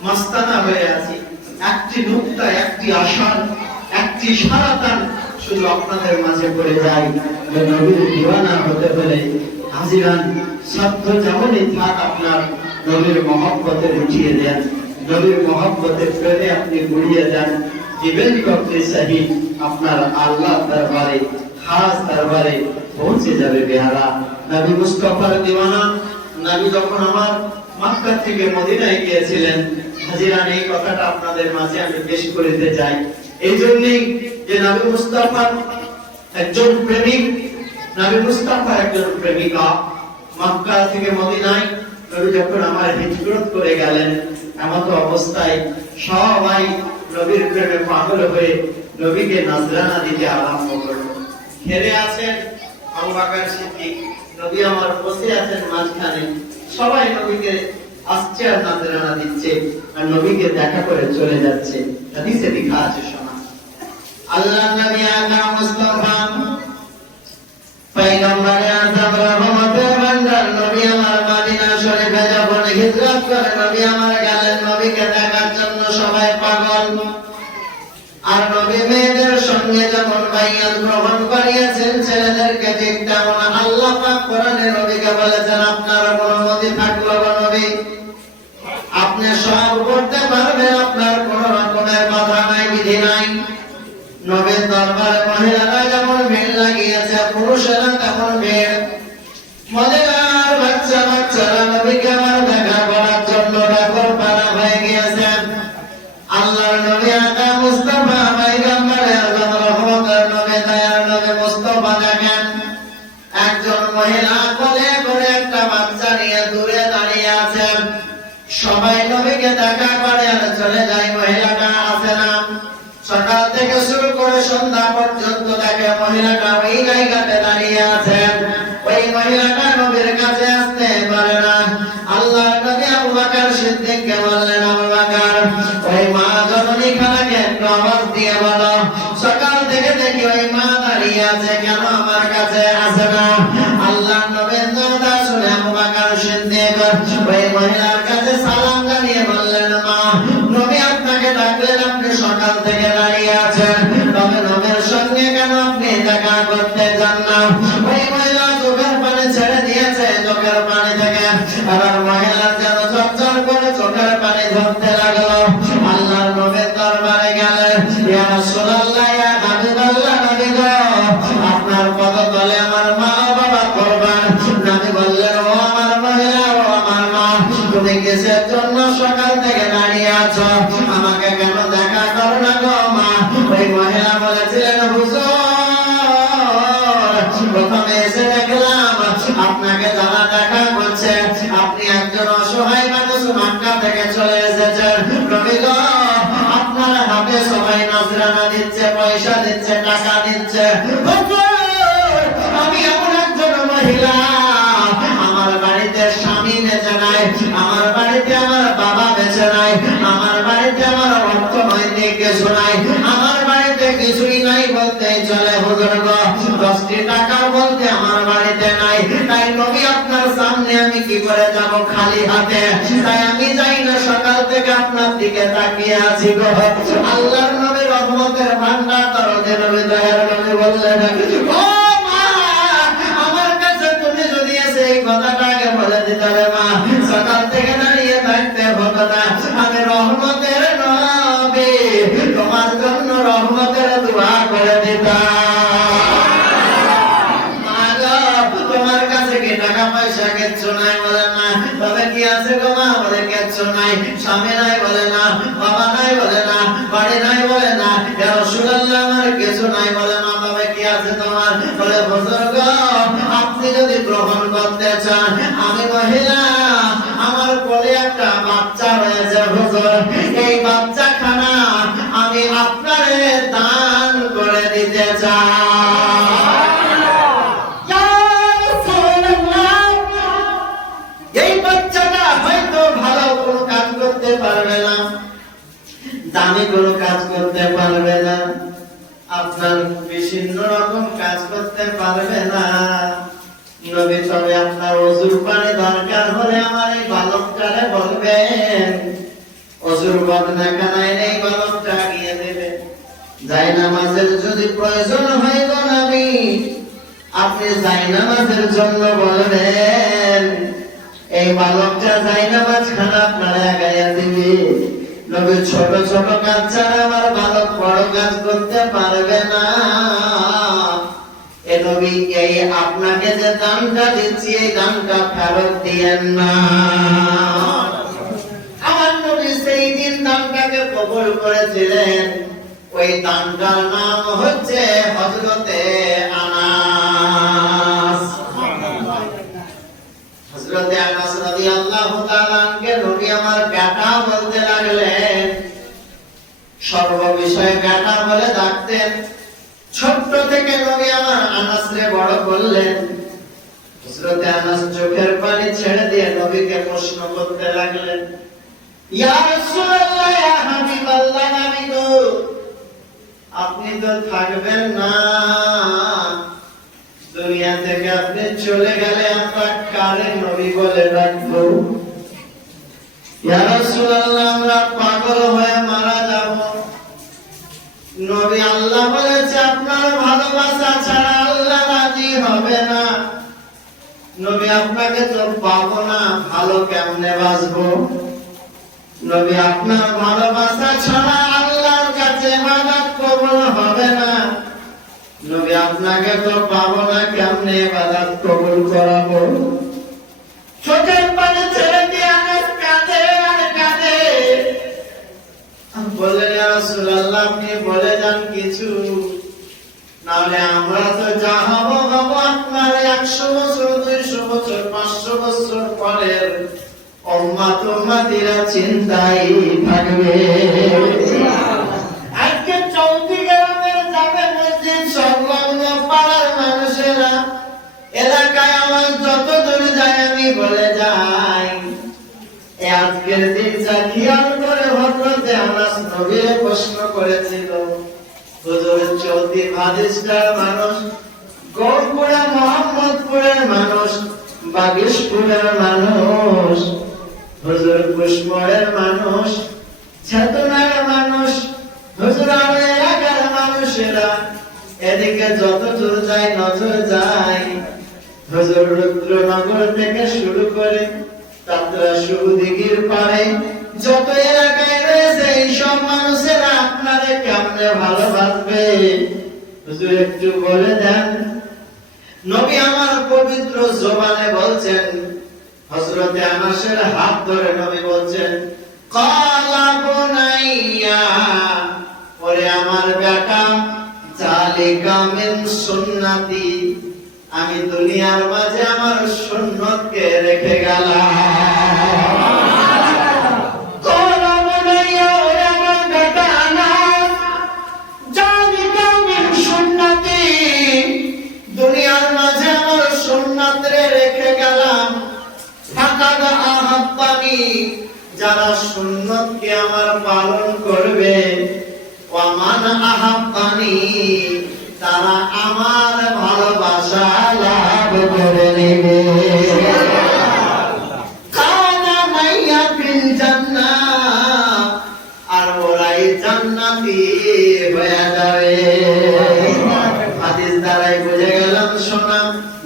মাস্তানা হয়ে আছি। একটি নুক্তা, একটি আশার, একটি সারাতান শুধু আপনাদের মাঝে পড়ে যায়, যে নবীর দিওয়ানা হতে হলে হাজিরান সাধ্য যেমনই থাক, আপনার নবীর মহব্বতে উঠিয়ে দেন, নবীর মহব্বতের প্রেমে আপনি গুড়িয়ে যান। জীবন করতে সাহি আপনার আল্লাহ দরবারে, খাস দরবারে পৌঁছে যাবে। বেহারা নবী মুস্তাফার দিওয়ানা, নবী যখন আমার মক্কা থেকে মদিনায় গিয়েছিলেন, হাজিরান এই কথাটা আপনাদের মাঝে আমি পেশ করতে চাই। এই জন্যই যে নবী মুস্তাফা একজন প্রেমিক, নবী মুস্তাফা একজন প্রেমিকা, মক্কা থেকে মদিনায় নবী যখন আমার হিজরত করে গেলেন, এমন অবস্থায় সবাই নবীর প্রেমে পাগল হয়ে নবীকে নজরানা দিতে আরম্ভ করলো। ঘিরে আছেন আবু বকর সিদ্দিক, নবী আমার বসে আছেন মাঝখানে, সবাই নবীকে আসছে আর নজরানা দিচ্ছে আর নবীকে দেখা করে চলে যাচ্ছে। হাদিসে লেখা আছে, শোনা আল্লাহ নবী আকা মুস্তাফা পয়গম্বর আযম রহমতের ভান্ডার নবী আমার মদিনা শরীফে যখন হিজরত করে নবী আমার গেলেন, নবীকে দেখার জন্য সবাই পাগল। আর নবী মেয়েদের সঙ্গে যখন বাইয়াত গ্রহণ করিয়েছেন, ছেলেদেরকে ঠিক তেমন আল্লাহ পাক কোরআনে নবীকে বলেছেন, আপনার অনুমতি থাকলো গো নবী, আপনি সব করতে পারবেন, আপনার কোন রকমের বাধা নাই, বিধি নাই। নবীর দরবারে মহিলারা যেমন ভিড় লাগিয়েছে, পুরুষেরা তেমন ভিড়। মদিনার বাচ্চারা নবীকে আমার দেখা করার জন্য ব্যাকুল পারা হয়ে গিয়েছেন। আল্লাহর নবী আকা মুস্তাফা পয়গম্বরে আযম রহমতের নবী দয়ার নবী মুস্তাফা দেখেন একজন মহিলা কোলে করে একটা বাচ্চা নিয়ে দূরে দাঁড়িয়ে আছেন। সবাই নবীকে দেখা করে আর চলে যায়, মহিলাটা আসে না। সকাল থেকে শুরু করে সন্ধ্যা পর্যন্ত দেখে মহিলাটা ওই জায়গাতে দাঁড়িয়ে আছেন। ওই মহিলাটা নবীর কাছে আসতে পারে না। আল্লাহর নবী আবু বকর সিদ্দিককে বললেন, আবু বকর, ওই মা জননী খালাকে একটু আওয়াজ দিয়ে বলো, সকাল থেকে দেখি ওই মা দাঁড়িয়ে আছে, কেন আমার কাছে আসে না? আল্লাহর নবীর কথা শুনে আবু বকর সিদ্দিক ওই মহিলার কাছে সালাম জানিয়ে বললেন, মা, নবী আপনাকে ডাকলেন, আপনি সকাল থেকে দাঁড়িয়ে আছেন, তবে নবীর সঙ্গে কেন আপনি দেখা করতে যান না? ওই মহিলা চোখের পানি ছেড়ে দিয়েছে, চোখের পানি থেকে আবার মহিলার যেন চরচর করে চোখের পানি ঝরতে লাগলো। আল্লাহর নবীর দরবারে গেলেন, ইয়া রাসূলুল্লাহ, ইয়া হাবিবাল্লাহ, নবী গো, আপনার পদতলে আমার মা বাবা কুরবান। নবী বললেন, ও আমার মহিলা, ও আমার মা, তুমি কিসের জন্য সকাল থেকে দাঁড়িয়ে আছো? আমাকে কেন দেখা করো না গো মা? ওই মহিলা বলেছিলেন, হুজুর, প্রথমে এসে দেখলাম আপনাকে যারা দেখা করছে, আপনি একজন অসহায় মানুষ, মক্কা থেকে চলে এসেছেন। নবী গো, আপনার হাতে সবাই নজরানা দিচ্ছে, পয়সা দিচ্ছে, টাকা দিচ্ছে। আমি এমন একজন মহিলা, আমার বাড়িতে স্বামী বেঁচে নাই, আমার বাড়িতে আমার বাবা বেঁচে নাই, আমার বাড়িতে আমার অর্থনৈতিক কিছু নাই, আমার বাড়িতে কিছুই নাই বলতেই চলে। হুজুর গো, 10টি টাকা বলতে আমার বাড়িতে নাই, তাই নবী আপনার সামনে আমি কি করে যাব খালি হাতে? তাই আমি যাই না, সকাল থেকে আপনার দিকে তাকিয়ে আছি গো। আল্লাহর নবী রহমতের ভান্ডার, দরদের নবী, দয়ার নবী বললেন, ও মা, আমার কাছে তুমি যদি এসে এই কথাটা আগে বলে দিতে হবে, মা, সকাল থেকে দাঁড়িয়ে থাকতে হতো না। আমি রহমতের নবী, তোমার জন্য রহমতের দোয়া করে দিতাম। তোমার কাছে কি টাকা পয়সা কিচ্ছু নাই? বলে না। তবে কি আছে গো মা? বলে কিচ্ছু নাই। স্বামী নাই? বলে না। বাবা নাই? বলে না। বাড়ি নাই? বলে না। ইয়া রাসূলুল্লাহ, আমার কিছু নাই। বলে না। তবে কি আছে তোমার? বলে হুজুর গো, আপনি যদি গ্রহণ করতে চান, আমি মহিলা, আমার কোলে একটা বাচ্চা হয়েছে হুজুর, এই বাচ্চাখানা আমি আপনারে দান করে দিতে চাই। এই বাচ্চাটা হয়তো ভালো কোনো কাজ করতে পারবে না, দামি কোনো কাজ করতে পারবে না, আপনার বিভিন্ন রকম কাজ করতে পারবে না। নবী, তবে আপনার ওযুর পানি দরকার হলে আমার এই বালকটারে বলবেন, ওযুর বদনাখানায় এই বালকটা গিয়ে দেবে। জায়নামাজের যদি প্রয়োজন হয় গো নবী, আপনি জায়নামাজের জন্য বলবেন, এই বালকটা জায়নামাজ খানা আপনার আগাইয়া দিবে। নবী, ছোট ছোট কাজ ছাড়া আমার বালক বড় কাজ করতে পারবে না। এ নবী, এই আপনাকে যে দানটা দিচ্ছি, এই দানটা ফেরত দিয়েন না। আমার নবী সেই দিন দানটাকে কবুল করেছিলেন। ওই দানটার নাম হচ্ছে হযরতে আনাস। হযরতে আনাস রাদিয়াল্লাহু সর্ব বিষয়ে বেটা বলে ডাকতেন। ছোট্ট থেকে নবী আমার আনাসরে বড় করলেন। হযরত আনাস চোখের পানি ছেড়ে দিয়ে নবীকে প্রশ্ন করতে লাগলেন, ইয়া রাসূলুল্লাহ, ইয়া হাবিবাল্লাহ, নবী গো, আপনি তো থাকবেন না, দুনিয়া থেকে আপনি চলে গেলে আমরা কারে নবী বলে ডাকবো? ইয়া রাসূলুল্লাহ, আমরা পাগল হয়ে মারা যাব। নবী, আল্লাহ বলেছে আপনার ভালোবাসা ছাড়া আল্লাহ রাজি হবে না। নবী, আপনাকে তো পাবো না, ভালো কেমনে বাঁচবো? নবী, আপনার ভালোবাসা ছাড়া আল্লাহর কাছে ইবাদত কবুল হবে না। নবী, আপনাকে তো পাবো না, কেমনে ইবাদত কবুল করাবো? চোখের পানি ছেড়ে দিয়ে আনাস কাঁদে আর কাঁদে। বললেন, ইয়া রাসূলুল্লাহ, আপনি বলে যান কিছু, নাহলে আমরা তো যা হবো হবো আপনার 100 বছর, 200 বছর, 500 বছর পরের উম্মত উম্মতিরা চিন্তায় থাকবে। আজকে চৌকি গ্রামের যাবে মসজিদ সংলগ্ন পাড়ার মানুষেরা, এলাকায় আমার যত দূর যায় আমি বলে যাই, আজকের দিনটা খেয়াল করে হযরত আনাস নবীকে প্রশ্ন করেছিল, হুজুর চৌকি হাদিসটার মানুষ, গৌরপুরা মোহাম্মদপুরের মানুষ, বাগেশপুরের মানুষ, হুজুর কুশমোড়ের মানুষ, চেতনার মানুষ, হুজুর আমার এলাকার মানুষেরা, এদিকে যত দূর যায় নজর যায়, হুজুর রুদ্রনগর থেকে শুরু করে তাতরা সুদিগির পারে যত এলাকায় রয়েছে এইসব মানুষেরা আপনারে কেমনে ভালোবাসবে? হুজুর একটু বলে দেন। নবী আমার পবিত্র জবানে বলছেন, হযরত আনাসের হাত ধরে নবী বলছেন, ক্বালা বুনাইয়া, ওরে আমার বেটা, যালিকা মিন সুন্নতি, আমি দুনিয়ার মাঝে আমার সুন্নতকে রেখে গেলাম। ক্বালা বুনাইয়া, ওরে আমার বেটা আনাস, যালিকা মিন সুন্নতি, দুনিয়ার মাঝে আমার সুন্নাতরে রেখে গেলাম। ফাকাদ আহাব্বানি, যারা সুন্নতকে আমার পালন করবে, ওয়া মান আহাব্বানি, তারা আমার ভালোবাসা লাভ করে নেবে। কানা মাইয়া ফিল জান্নাহ, আর ওরাই জান্নাতি হয়ে যাবে। হাদিস দ্বারাই বুঝে গেলাম, শোনা,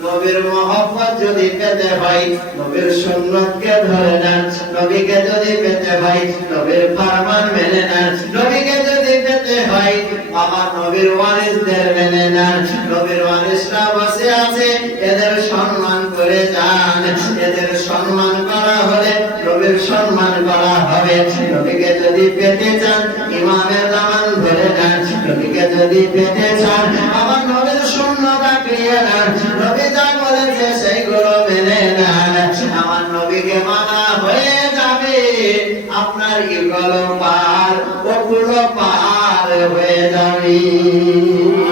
নবীর মহব্বত যদি পেতে হয় নবীর সুন্নতকে ধরে নেন, নবীকে যদি পেতে হয় নবীর ফরমান মেনে নেন, নবীকে যদি পেতে হয় আমার নবীর ওয়ারিসদের মেনে নেন। নবীর ওয়ারিসরা বসে আছে, এদের সম্মান করে যান। এদের সম্মান করা হলে নবীর সম্মান করা হবে। নবীকে যদি পেতে চান ইমামের দামান ধরে নেন, নবীকে যদি পেতে চান আমার নবীর সুন্নাত আঁকড়িয়ে নেন, নবী যা বলেছে সেইগুলো মেনে নেন, আমার নবীকে মানা হয়ে যাবে, আপনার ইগল পার ওগুলো পার হয়ে যাবে।